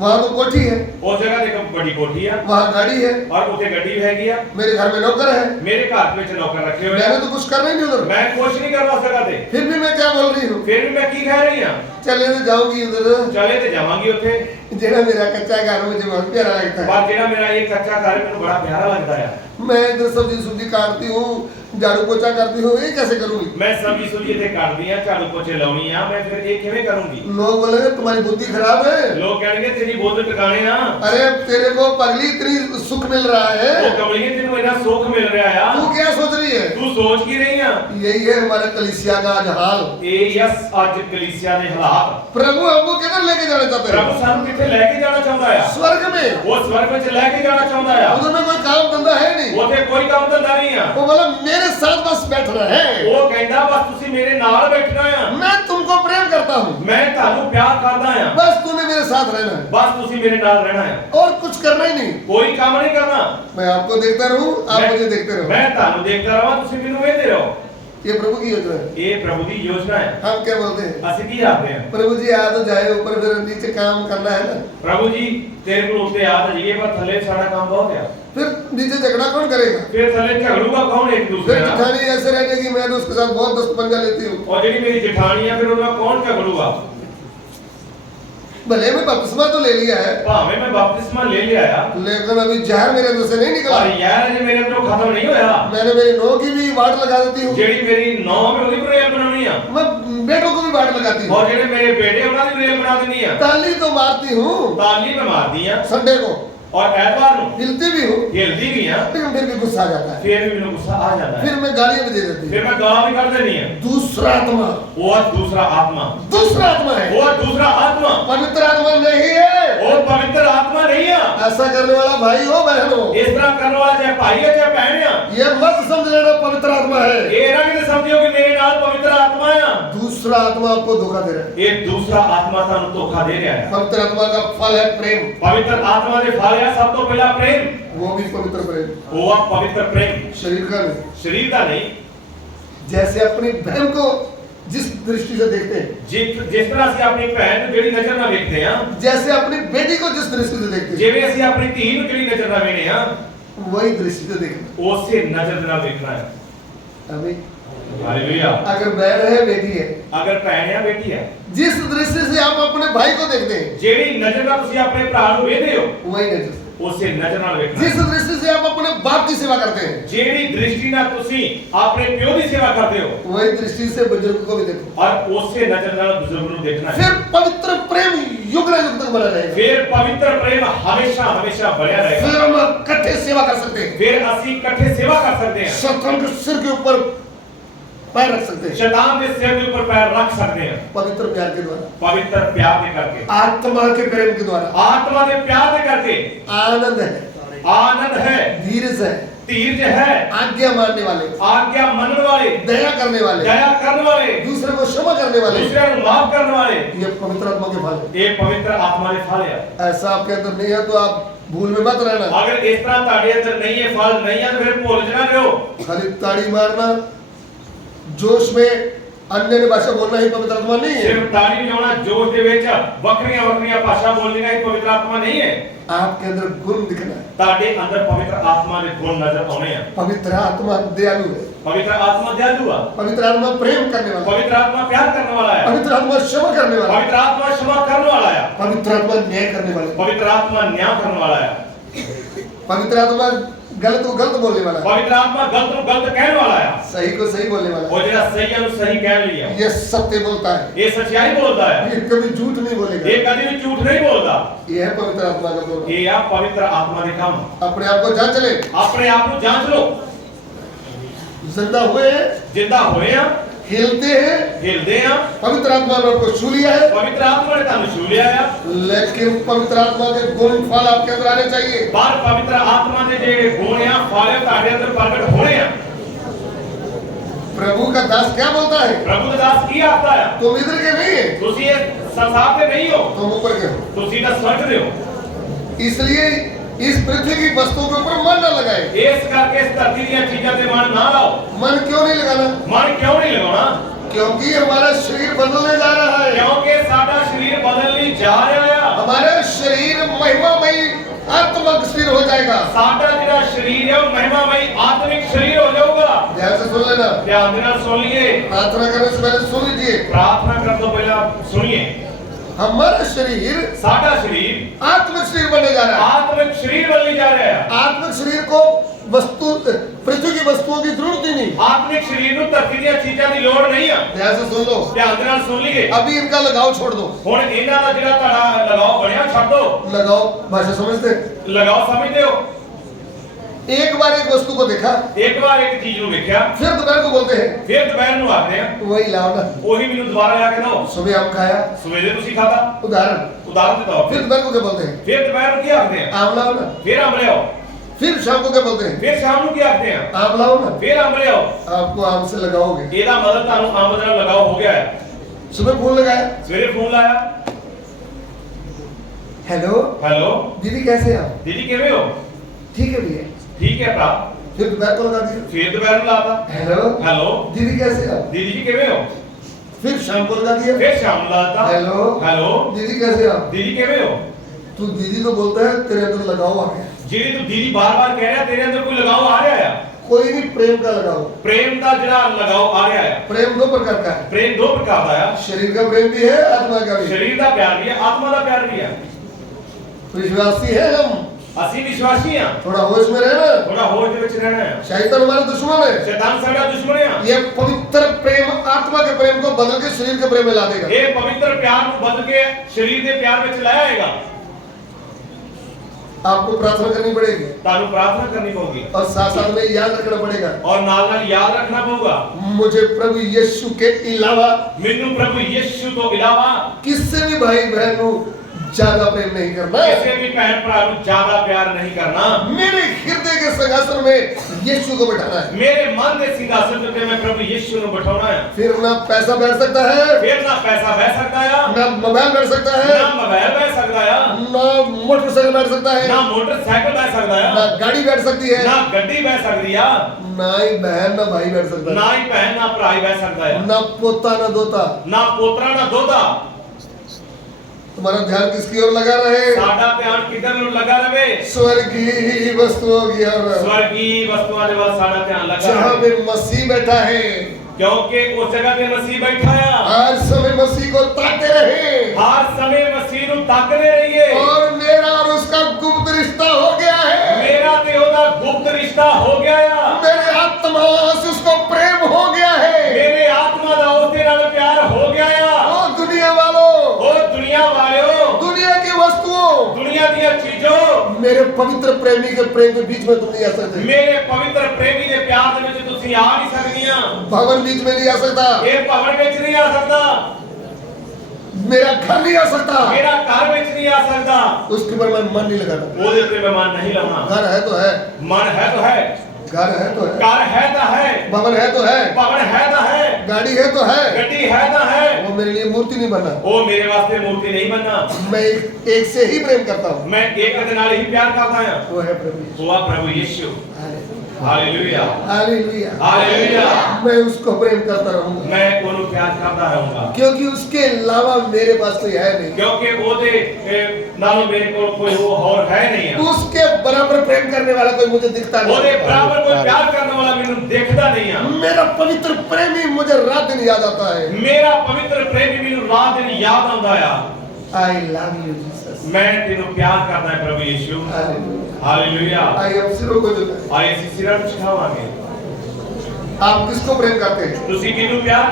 वहाँ तो कोठी है, ਉਸ ਜਗ੍ਹਾ ਤੇ ਇੱਕ ਵੱਡੀ ਕੋਠੀ ਆ वहाँ गाड़ी है, ਔਰ ਉੱਥੇ ਗੱਡੀ ਵੀ ਹੈਗੀ ਆ। मेरे घर में नौकर है। ਮੇਰੇ ਘਰ ਵਿੱਚ ਨੌਕਰ ਰੱਖੇ ਹੋਏ ਆ। मैंने तो कुछ करना ही नहीं उधर, ਮੈਂ ਕੁਛ ਨਹੀਂ ਕਰਵਾ ਸਕਦਾ ਤੇ फिर भी मैं क्या बोल रही हूँ, ਫਿਰ ਵੀ ਮੈਂ ਕੀ ਕਹਿ ਰਹੀ ਆ? चले तो जाऊंगी उधर। ਚਲੇ ਤੇ ਜਾਵਾਂਗੀ ਉੱਥੇ। जेड़ा मेरा कच्चा घर मुझे बहुत प्यारा लगता है। ਪਰ ਜਿਹੜਾ ਮੇਰਾ ਇਹ ਕੱਚਾ ਘਰ ਮੈਨੂੰ ਬੜਾ ਪਿਆਰਾ ਲੱਗਦਾ ਆ। मैं इधर सब्जी सुब्जी काटती हूँ, झाड़ू पोछा करती हूँ, ये कैसे करूंगी? ਮੈਂ ਸਬਜ਼ੀ ਸੁਬਜ਼ੀ ਇੱਥੇ ਕੱਟਦੀ ਆ, ਝਾੜੂ ਪੋਚੇ ਲਾਉਣੀ ਆ, ਮੈਂ ਫਿਰ ਇਹ ਕਿਵੇਂ ਕਰੂੰਗੀ? लोग बोलेंगे तुम्हारी बुद्धि खराब है, ਲੋਕ ਕਹਿਣਗੇ ਤੇਰੀ ਬੁੱਧ ਟਿਕਾਣੇ ਨਾ। अरे तेरे को पगली इतनी सुख मिल रहा ਉਹ है, ਕਮਲੀਏ ਤੈਨੂੰ ਇੰਨਾ ਸੁੱਖ ਮਿਲ ਰਿਹਾ ਆ, तू क्या सोच रही है? ਤੂੰ ਸੋਚ ਕੀ ਰਹੀ ਆ? यही है हमारे कलीसिया का आज हाल। ਇਹ ਯਸ ਅੱਜ ਕਲੀਸਿया ਦੇ ਹਾਲਾਤ। प्रभु हमको किधर लेके जाना चाहते ਪ੍ਰਭੂ हैं? ਸਾਨੂੰ ਕਿੱਥੇ ਲੈ ਕੇ ਜਾਣਾ ਚਾਹੁੰਦਾ ਆ? स्वर्ग में। ਉਹ ਸਵਰਗ ਵਿੱਚ ਲੈ ਕੇ ਜਾਣਾ ਚਾਹੁੰਦਾ ਆ। उधर में कोई काम धंधा है नहीं। ਉੱਥੇ ਕੋਈ ਕੰਮ ਧੰਦਾ ਨਹੀਂ ਆ। वो बोला मेरे साथ बस बैठना है, ਉਹ ਕਹਿੰਦਾ ਬਸ ਤੁਸੀਂ ਮੇਰੇ ਨਾਲ ਬੈਠਣਾ ਆ, मैं तुमको प्रेम करता हूँ, ਮੈਂ ਤੁਹਾਨੂੰ ਪਿਆਰ ਕਰਦਾ ਆ, बस तूने मेरे साथ रहना है ਬਸ ਤੁਸੀਂ ਮੇਰੇ ਨਾਲ ਰਹਿਣਾ ਆ, और कुछ करना ही नहीं। ਕੋਈ ਕੰਮ ਨਹੀਂ ਕਰਨਾ। मैं आपको देखता रहूं, आप मैं- मुझे देखते रहो। ਮੈਂ ਤੁਹਾਨੂੰ ਦੇਖਦਾ ਰਹਾਂ, ਤੁਸੀਂ ਮੈਨੂੰ ਵੇਖਦੇ ਰਹੋ। ये प्रभु की योजना है। ਇਹ ਪ੍ਰਭੂ ਦੀ ਯੋਜਨਾ ਹੈ। हम क्या बोलते हैं? ਅਸੀਂ ਕੀ ਆਖਦੇ ਹਾਂ? प्रभु जी आ तो जाए ऊपर, फिर नीचे काम करना है ना, ਪ੍ਰਭੂ ਜੀ ਤੇਰੇ ਕੋਲ ਉੱਤੇ ਆ ਜਾਈਏ, ਪਰ ਥੱਲੇ ਸਾਡਾ ਕੰਮ ਬਹੁਤ ਆ। फिर नीचे झगड़ा कौन करेगा? ਫਿਰ ਥੱਲੇ ਝਗੜੂਗਾ कौन ਇੱਕ फिर ਦੂਸਰੇ ਨਾਲ? जिठानी ऐसे रहेगी, मैं तो उसके साथ बहुत दस्त पंगा लेती हूँ। और ਜਿਹੜੀ ਮੇਰੀ ਜਠਾਣੀ ਆ, ਫਿਰ ਉਹਨਾਂ ਕੌਣ ਝਗੜੂਗਾ? भले मैं बपतिस्मा तो ले लिया है, ਭਾਵੇਂ ਮੈਂ ਬਪਤਿਸਮਾ ਲੈ ਲਿਆ ਆ, लेकिन अभी जहर मेरे अंदर से नहीं निकला। ਪਰ ਯਾਰ ਅਜੇ ਮੇਰੇ ਅੰਦਰੋਂ ਖਤਮ ਨਹੀਂ ਹੋਇਆ। मैंने मेरी नौ की भी वाट लगा देती हूँ, ਜਿਹੜੀ ਮੇਰੀ ਨੌਂ ਮੈਂ ਉਹਦੀ ਵੀ ਰੇਲ ਬਣਾਉਣੀ ਆ, मैं बेटों को भी वाट लगाती हूँ, ਔਰ ਜਿਹੜੇ ਮੇਰੇ ਬੇਟੇ ਉਹਨਾਂ ਦੀ ਵੀ ਰੇਲ ਬਣਾ ਦਿੰਦੀ ਆ। ताली तो मारती हूँ, ਤਾਲੀ ਮੈਂ ਮਾਰਦੀ ਆ संडे को ਔਰ ਐਤਵਾਰ ਨੂੰ हिलती भी हूँ, ਹਿਲਦੀ ਵੀ ਆ, लेकिन फिर भी गुस्सा आ जाता है, ਫਿਰ ਵੀ ਮੈਨੂੰ ਗੁੱਸਾ ਆ ਜਾਂਦਾ ਹੈ। फिर मैं गालियां भी दे देती ਫਿਰ हूँ। ਮੈਂ ਗਾਲਾਂ ਵੀ ਕੱਢ ਦੇਣੀ ਆ। दूसरा आत्मा, ਉਹ ਆ ਦੂਸਰਾ ਆਤਮਾ, दूसरा आत्मा है, ਉਹ ਆ ਦੂਸਰਾ ਆਤਮਾ, पवित्र आत्मा नहीं है। ਉਹ ਪਵਿੱਤਰ ਆਤਮਾ ਨਹੀਂ ਆ। ऐसा करने वाला भाई हो बहन हो, ਇਸ ਤਰ੍ਹਾਂ ਕਰਨ ਵਾਲਾ ਚਾਹੇ ਭਾਈ ਹੈ ਚਾਹੇ ਭੈਣ ਆ, ये मत समझ लेना पवित्र आत्मा है। ਇਹ ਨਾ ਕਿਤੇ ਸਮਝਿਓ ਕਿ ਮੇਰੇ ਨਾਲ ਪਵਿੱत्र ਆਤਮਾ ਆ। दूसरा आत्मा आपको धोखा दे रहा है। ਇਹ ਦੂਸਰਾ ਆਤਮਾ ਤੁਹਾਨੂੰ ਧੋਖਾ ਦੇ ਰਿਹਾ ਹੈ। पवित्र आत्मा का फल है प्रेम, ਪਵਿੱਤਰ ਆਤਮਾ ਦੇ ਫਲ ਆ ਸਭ ਤੋਂ ਪਹਿਲਾਂ ਪ੍ਰੇਮ। वो भी पवित्र प्रेम, ਉਹ ਆ ਪਵਿੱਤਰ ਪ੍ਰੇਮ, शरीर का नहीं। ਸਰੀਰ ਦਾ ਨਹੀਂ। जैसे अपनी बहन को जिस दृष्टि से देखते हैं, ਜਿਸ ਤਰ੍ਹਾਂ ਅਸੀਂ ਆਪਣੀ ਭੈਣ ਨੂੰ ਜਿਹੜੀ ਨਜ਼ਰ ਨਾਲ ਵੇਖਦੇ ਆ, जैसे अपनी बेटी को जिस दृष्टि से देखते हैं, ਜਿਵੇਂ ਅਸੀਂ ਆਪਣੀ ਧੀ ਨੂੰ ਜਿਹੜੀ ਨਜ਼ਰ ਨਾਲ ਵੇਖਦੇ ਆ, वही दृष्टि से देखना। ਉਸੇ ਨਜ਼ਰ ਦੇ ਨਾਲ ਵੇਖਣਾ ਹੈ। अभी ਹਾਲੇਲੂਇਆ। अगर बहन है बेटी है, ਅਗਰ ਭੈਣ ਆ ਬੇਟੀ ਆ, जिस दृष्टि से आप अपने भाई को देखते हैं, ਜਿਹੜੀ ਨਜ਼ਰ ਨਾਲ ਤੁਸੀਂ ਆਪਣੇ ਭਰਾ ਨੂੰ ਵੇਖਦੇ ਹੋ, वही नजर से। ਉਸੇ ਨਜ਼ਰ ਨਾਲ ਵੇਖਣਾ जिस ਹੈ। दृष्टि से आप अपने बाप की सेवा करते हैं, ਜਿਹੜੀ ਦ੍ਰਿਸ਼ਟੀ ਨਾਲ ਤੁਸੀਂ ਆਪਣੇ ਪਿਓ ਦੀ ਸੇਵਾ ਕਰਦੇ ਹੋ, वही दृष्टि से बुजुर्ग को भी देखो। ਔਰ ਉਸੇ ਨਜ਼ਰ ਨਾਲ ਬਜ਼ੁਰਗ ਨੂੰ ਦੇਖਣਾ ਹੈ। फिर पवित्र प्रेम युग युग तक बना रहेगा। ਫਿਰ ਪਵਿੱਤਰ ਪ੍ਰੇਮ ਹਮੇਸ਼ਾ ਹਮੇਸ਼ਾ ਬਣਿਆ ਰਹੇਗਾ। फिर हम इकट्ठे सेवा कर सकते हैं, ਫਿਰ ਅਸੀਂ ਇਕੱਠੇ ਸੇਵਾ ਕਰ ਸਕਦੇ ਹਾਂ। शैतान के सिर के ऊपर पैर रख सकते हैं, शैतान के सिर के ऊपर पैर रख सकते हैं, पवित्र प्यार के द्वारा, पवित्र प्यार के करके, आत्मा के प्रेम के द्वारा। आत्मा के प्यार के करके। आनंद है, आनंद है, धीरज है, धीरज है, आज्ञा मानने वाले, आज्ञा मनने वाले, दया करने वाले, दया करने वाले, दूसरे को क्षमा करने वाले, दूसरे को माफ करने वाले, ये पवित्र आत्मा के फल है। ये पवित्र आत्मा के फल है। ऐसा आपके अंदर नहीं है तो आप भूल में मत रहना। अगर इस तरह ਤੁਹਾਡੇ ਅੰਦਰ नहीं है, फल नहीं है, तो फिर भूल जाना रहो। खाली ताड़ी मारना, जोश में अन्य भाषा बोलना ही पवित्र आत्मा नहीं है। सिर्फ ताली बजाना, जोश ਦੇ ਵਿੱਚ ਵੱਖਰੀਆਂ ਵੱਖਰੀਆਂ ਭਾਸ਼ਾ ਬੋਲਣੀਆਂ ਹੀ ਪਵਿੱਤਰ ਆਤਮਾ नहीं है। आपके अंदर गुण दिखना है। ਤੁਹਾਡੇ ਅੰਦਰ ਪਵਿੱਤਰ ਆਤਮਾ ਦੇ ਗੁਣ ਨਜ਼ਰ ਆਉਣੇ ਆ। पवित्र आत्मा दयालु है, पवित्र आत्मा दयालु है, पवित्र आत्मा प्रेम करने वाला है, पवित्र आत्मा प्यार करने वाला है, पवित्र आत्मा क्षमा करने वाला है, पवित्र आत्मा क्षमा करने वाला है, पवित्र आत्मा न्याय करने वाला है, पवित्र आत्मा न्याय करने वाला है, पवित्र आत्मा गलत को गलत बोलने वाला है, पवित्र आत्मा गलत को गलत कहने वाला है, सही को सही बोलने वाला और जेड़ा सही है उसे सही कह लिया। है। ये सत्य बोलता है, ये सच्चाई बोलता है, ये कभी झूठ नहीं बोलेगा। ये कभी भी झूठ नहीं बोलता। ये है पवित्र आत्मा का बोलना। ये आप पवित्र आत्मा के काम। अपने आप को जांच ले, अपने आप को जांच लो। जिंदा हुए हैं, जिंदा होए हैं, हिलते हैं, हिलते हैं, पवित्र आत्मा ने आपको छू लिया है, पवित्र आत्मा ने तुम छू लिया है, लेकिन पवित्र आत्मा के गुण फल आपके अंदर आने चाहिए। पर पवित्र आत्मा के जे गुण हैं फल हैं ਤੁਹਾਡੇ अंदर प्रकट होने हैं। प्रभु का दास क्या बोलता है? प्रभु का दास की आता है, तुम इधर के नहीं है, ਤੁਸੀਂ ਇਹ ਸੰਸਾਰ ਦੇ ਨਹੀਂ ਹੋ, तुम ऊपर के हो। ਤੁਸੀਂ ਤਾਂ ਸਵਰਗ ਦੇ ਹੋ। इसलिए इस पृथ्वी की वस्तुओं के ऊपर मन न लगाए। ਇਸ ਕਰਕੇ ਇਸ ਧਰਤੀ ਦੀਆਂ ਚੀਜ਼ਾਂ ਤੇ ਮਨ ਨਾ ਲਾਓ। मन क्यों नहीं लगाना? ਮਨ ਕਿਉਂ ਨਹੀਂ ਲਗਾਉਣਾ? क्योंकि हमारा शरीर बदलने जा रहा है। ਕਿਉਂਕਿ ਸਾਡਾ ਸਰੀਰ ਬਦਲ ਨਹੀਂ ਜਾ ਰਿਹਾ ਆ। हमारा शरीर महिमामयी आत्मिक शरीर हो जाएगा। ਸਾਡਾ ਜਿਹੜਾ ਸਰੀਰ ਹੈ ਉਹ ਮਹਿਮਾਮਈ ਆਤਮਿਕ ਸਰੀਰ ਹੋ ਜਾਊਗਾ। ध्यान से सुन लेना। ਧਿਆਨ ਦੇ ਨਾਲ ਸੁਣ ਲਈਏ। प्रार्थना करने से पहले सुन लीजिए। ਪ੍ਰਾਰਥਨਾ ਕਰਨ ਤੋਂ ਪਹਿਲਾਂ ਸੁਣੀਏ। हमारा शरीर ਸਾਡਾ ਸਰੀਰ आत्मिक शरीर बनने जा रहा है। ਆਤਮਿਕ ਸਰੀਰ ਬਣਨ ਜਾ ਰਿਹਾ ਹੈ। आत्मिक शरीर को वस्तु पृथ्वी की वस्तुओं की जरूरत ही नहीं। ਆਤਮਿਕ ਸਰੀਰ ਨੂੰ ਧਰਤੀ ਦੀਆਂ ਚੀਜ਼ਾਂ ਦੀ ਲੋੜ ਨਹੀਂ ਆ। ध्यान से सुन लो। ਧਿਆਨ ਦੇ ਨਾਲ ਸੁਣ ਲਈਏ। अभी इनका लगाव छोड़ दो। ਹੁਣ ਇਹਨਾਂ ਦਾ ਜਿਹੜਾ ਤੁਹਾਡਾ ਲਗਾਓ ਬਣਿਆ ਛੱਡ ਦਿਓ। लगाओ भाषा समझते? ਲਗਾਓ ਸਮਝਦੇ ਹੋ? एक बार एक वस्तु को देखा, ਇੱਕ ਵਾਰ ਇੱਕ ਚੀਜ਼ ਨੂੰ ਵੇਖਿਆ, फिर दोपहर को बोलते हैं ਫਿਰ ਦੁਪਹਿਰ ਨੂੰ ਆਖਦੇ ਆ वही लाओ ना। ਉਹੀ ਮੈਨੂੰ ਦੁਬਾਰਾ ਲਿਆ ਕੇ ਦਿਓ। सुबह हम खाया, ਸਵੇਰੇ ਤੁਸੀਂ ਖਾਦਾ, उदाहरण। ਉਦਾਹਰਨ ਦੇ ਤੌਰ फिर ਤੇ। दोपहर को क्या बोलते हैं? ਫਿਰ ਦੁਪਹਿਰ ਨੂੰ ਕੀ ਆਖਦੇ ਆ? आम लाओ ना। ਫਿਰ ਅੰਬ ਲਿਆਓ। फिर शाम को क्या बोलते हैं? ਫਿਰ ਸ਼ਾਮ ਨੂੰ ਕੀ ਆਖਦੇ ਆ? आम लाओ ना। ਫਿਰ ਅੰਬ ਲਿਆਓ। आपको आम से लगाओगे। ਇਹਦਾ ਮਤਲਬ ਤੁਹਾਨੂੰ ਅੰਬ ਨਾਲ ਲਗਾਓ ਹੋ ਗਿਆ ਹੈ। सुबह फोन लगाया, ਸਵੇਰੇ ਫੋਨ ਲਾਇਆ, हेलो ਹੈਲੋ दीदी कैसे हैं आप? ਦੀਦੀ ਕਿਵੇਂ ਹੋ? ठीक है भैया। ਠੀਕ ਹੈ ਭਰਾ। फिर दोपहर को लगा दिया, ਫਿਰ ਦੁਪਹਿਰ ਨੂੰ ਲਾਤਾ, हेलो ਹੈਲੋ दीदी कैसे हैं आप? ਦੀਦੀ ਜੀ ਕਿਵੇਂ ਹੋ? फिर शाम को लगा दिया, ਫਿਰ ਸ਼ਾਮ ਨੂੰ ਲਾਤਾ, हेलो ਹੈਲੋ दीदी कैसे हैं आप? ਦੀਦੀ ਕਿਵੇਂ ਹੋ? तू दीदी तो बोलता है, तेरे अंदर लगाव आ गया। ਜਿਹੜੀ ਤੂੰ ਦੀਦੀ ਬਾਰ-ਬਾਰ ਕਹਿ ਰਿਹਾ ਤੇਰੇ ਅੰਦਰ ਕੋਈ ਲਗਾਓ ਆ ਰਿਹਾ ਆ। कोई नहीं, प्रेम का लगाव। ਪ੍ਰੇਮ ਦਾ ਜਿਹੜਾ ਲਗਾਓ ਆ ਰਿਹਾ ਆ। प्रेम दो प्रकार का है, ਪ੍ਰੇਮ ਦੋ ਪ੍ਰਕਾਰ ਦਾ ਆ। शरीर का प्रेम भी है, आत्मा का भी है। ਸਰੀਰ ਦਾ ਪਿਆਰ ਵੀ ਹੈ, ਆਤਮਾ ਦਾ ਪਿਆਰ ਵੀ ਹੈ। विश्वासी है हम, ਅਸੀਂ ਵਿਸ਼ਵਾਸੀ ਹਾਂ। थोड़ा होश में रहना। ਥੋੜਾ ਹੋਸ਼ ਦੇ ਵਿੱਚ ਰਹਿਣਾ ਹੈ। शैतान हमारा दुश्मन है। शैतान साਡਾ दुश्मन है। ये पवित्र प्रेम आत्मा के प्रेम को बदल के शरीर के प्रेम में ला देगा। ਇਹ ਪਵਿੱਤਰ ਪਿਆਰ ਨੂੰ ਬਦਲ ਕੇ ਸਰੀਰ ਦੇ ਪਿਆਰ ਵਿੱਚ ਲੈ ਆਏਗਾ। आपको प्रार्थना करनी पड़ेगी ਤੁਹਾਨੂੰ ਪ੍ਰਾਰਥਨਾ ਕਰਨੀ ਪਊਗੀ और साथ साथ में याद रखना पड़ेगा, ਔਰ ਨਾਲ ਨਾਲ ਯਾਦ ਰੱਖਣਾ ਪਊਗਾ मुझे प्रभु यीशु के अलावा ਮੈਨੂੰ ਪ੍ਰਭੂ ਯਿਸੂ ਤੋਂ ਇਲਾਵਾ किससे भी भाई बहन को ज्यादा प्रेम नहीं करना। ਕਿਸੇ ਵੀ ਭੈਣ ਭਰਾ ਨੂੰ ਜ਼ਿਆਦਾ ਪਿਆਰ ਨਹੀਂ ਕਰਨਾ। मेरे हृदय के सिंहासन में यीशु को बैठाना है। ਮੇਰੇ ਮਨ ਦੇ ਸਿੰਘਾਸਨ ਤੇ ਮੈਂ ਪ੍ਰਭੂ ਯਿਸੂ ਨੂੰ ਬਿਠਾਉਣਾ ਹੈ। फिर ना पैसा बैठ सकता है, ਫਿਰ ਨਾ ਪੈਸਾ ਬਹਿ ਸਕਦਾ ਆ, ना मोबाइल बैठ सकता है, ਨਾ ਮੋਬਾਈਲ ਬਹਿ ਸਕਦਾ ਆ, ना मोटरसाइकिल बैठ सकता है, ਨਾ ਮੋਟਰਸਾਈਕਲ ਬਹਿ ਸਕਦਾ ना ਆ, गाड़ी बैठ सकती है, ਨਾ ਗੱਡੀ ਬਹਿ ਸਕਦੀ ਆ, ना ही बहन ना भाई बैठ सकता ਨਾ है, ਹੀ ਭੈਣ ਨਾ ਭਰਾ ਹੀ ਬਹਿ ਸਕਦਾ ਆ, ना पोता ना दोता। ਨਾ ਪੋਤਰਾ ਨਾ ਦੋਤਾ। तुम्हारा ध्यान किसकी ओर लगा रहे? ਸਾਡਾ ਧਿਆਨ ਕਿੱਧਰ ਨੂੰ ਲੱਗਾ ਰਵੇ? स्वर्गीय वस्तुओं की ओर, ਸਵਰਗੀ ਵਸਤੂਆਂ ਦੇ ਵੱਲ ਸਾਡਾ ਧਿਆਨ ਲੱਗਾ जहाँ ਰਹੇ। पे मसीह बैठा है। ਕਿਉਂਕਿ ਉਸ ਜਗ੍ਹਾ ਤੇ ਮਸੀਹ ਬੈਠਾ ਆ। हर समय मसीह को ताकते रहे ਹਰ ਸਮੇਂ ਮਸੀਹ ਨੂੰ ਤੱਕਦੇ ਰਹੀਏ। और मेरा और उसका गुप्त रिश्ता हो गया है। ਮੇਰਾ ਤੇ ਉਹਦਾ ਗੁਪਤ ਰਿਸ਼ਤਾ ਹੋ ਗਿਆ ਆ। मेरे आत्मा से उसको प्रेम हो गया है। ਮੇਰੇ ਆਤਮਾ ਦਾ ਉਸ ਦੇ ਨਾਲ ਪਿਆਰ ਹੋ ਗਿਆ ਆ। ओ दुनिया वालों, ਉਹ ਦੁਨੀਆ ਵਾਲਿਓ, दुनिया की वस्तुओं, ਦੁਨੀਆ ਦੀਆਂ ਚੀਜ਼ੋਂ, मेरे पवित्र प्रेमी के प्रेम के बीच में तुम नहीं आ सकते। ਮੇਰੇ ਪਵਿੱਤਰ ਪ੍ਰੇਮੀ ਦੇ ਪਿਆਰ ਦੇ ਵਿੱਚ ਤੁਸੀਂ ਆ ਨਹੀਂ ਸਕਦੀਆਂ। भवन बीच में नहीं आ सकता, ਇਹ ਭਵਨ ਵਿੱਚ ਨਹੀਂ ਆ ਸਕਦਾ, मेरा घर नहीं आ सकता, ਮੇਰਾ ਘਰ ਵਿੱਚ ਨਹੀਂ ਆ ਸਕਦਾ। उसके ऊपर मैं मन नहीं लगाता। ਉਹਦੇ ਉੱਤੇ ਮੈਂ ਮਨ ਨਹੀਂ ਲਾਉਣਾ। घर है तो है, ਮਨ ਹੈ ਤਾਂ ਹੈ, घर है तो है, ਘਰ ਹੈ ਤਾਂ ਹੈ, भवन है तो है, ਭਵਨ ਹੈ ਤਾਂ ਹੈ, गाड़ी है तो है। ਗੱਡੀ ਹੈ ਤਾਂ ਹੈ। वो मेरे लिए मूर्ति नहीं बनना। ਉਹ ਮੇਰੇ ਵਾਸਤੇ ਮੂਰਤੀ ਨਹੀਂ ਬਣਨਾ। मैं एक से ही प्रेम करता हूँ, ਮੈਂ ਇੱਕ ਦੇ ਨਾਲ ਹੀ ਪਿਆਰ ਕਰਦਾ ਹਾਂ। वो है प्रभु यीशु। ਉਹ ਆ ਪ੍ਰਭੂ ਯਿਸੂ। Hallelujah, hallelujah. हालेलुया। मैं उसको प्रेम करता रहूंगा, ਮੈਂ ਉਹਨੂੰ ਪਿਆਰ ਕਰਦਾ ਰਹੂੰਗਾ। क्योंकि उसके अलावा मेरे पास कोई है नहीं। ਕਿਉਂਕਿ ਉਹਦੇ ਨਾਲੋਂ ਮੇਰੇ ਕੋਲ ਕੋਈ ਹੋਰ ਹੈ ਨਹੀਂ ਆ। उसके बराबर प्रेम करने वाला कोई मुझे दिखता ਉਹਦੇ नहीं। ਬਰਾਬਰ ਕੋਈ ਪਿਆਰ ਕਰਨ ਵਾਲਾ ਮੈਨੂੰ ਦੇਖਦਾ ਨਹੀਂ ਆ। मेरा पवित्र प्रेमी मुझे रात दिन याद आता है। ਮੇਰਾ ਪਵਿੱਤਰ ਪ੍ਰੇਮੀ ਮੈਨੂੰ ਰਾਤ ਦਿਨ ਯਾਦ ਆਉਂਦਾ ਆ। I love you Jesus। ਮੈਂ ਤੈਨੂੰ ਪਿਆਰ ਕਰਦਾ ਹਾਂ ਪ੍ਰਭੂ ਯਿਸੂ। हालेलुया। ਹਾਲੇਲੂਇਆ। आइए हम सिरों को झुकाएं। ਆਏ ਅਸੀਂ ਸਿਰਾਂ ਨੂੰ ਝੁਕਾਵਾਂਗੇ। आप किसको प्रेम करते हैं? ਤੁਸੀਂ ਕਿਹਨੂੰ ਪਿਆਰ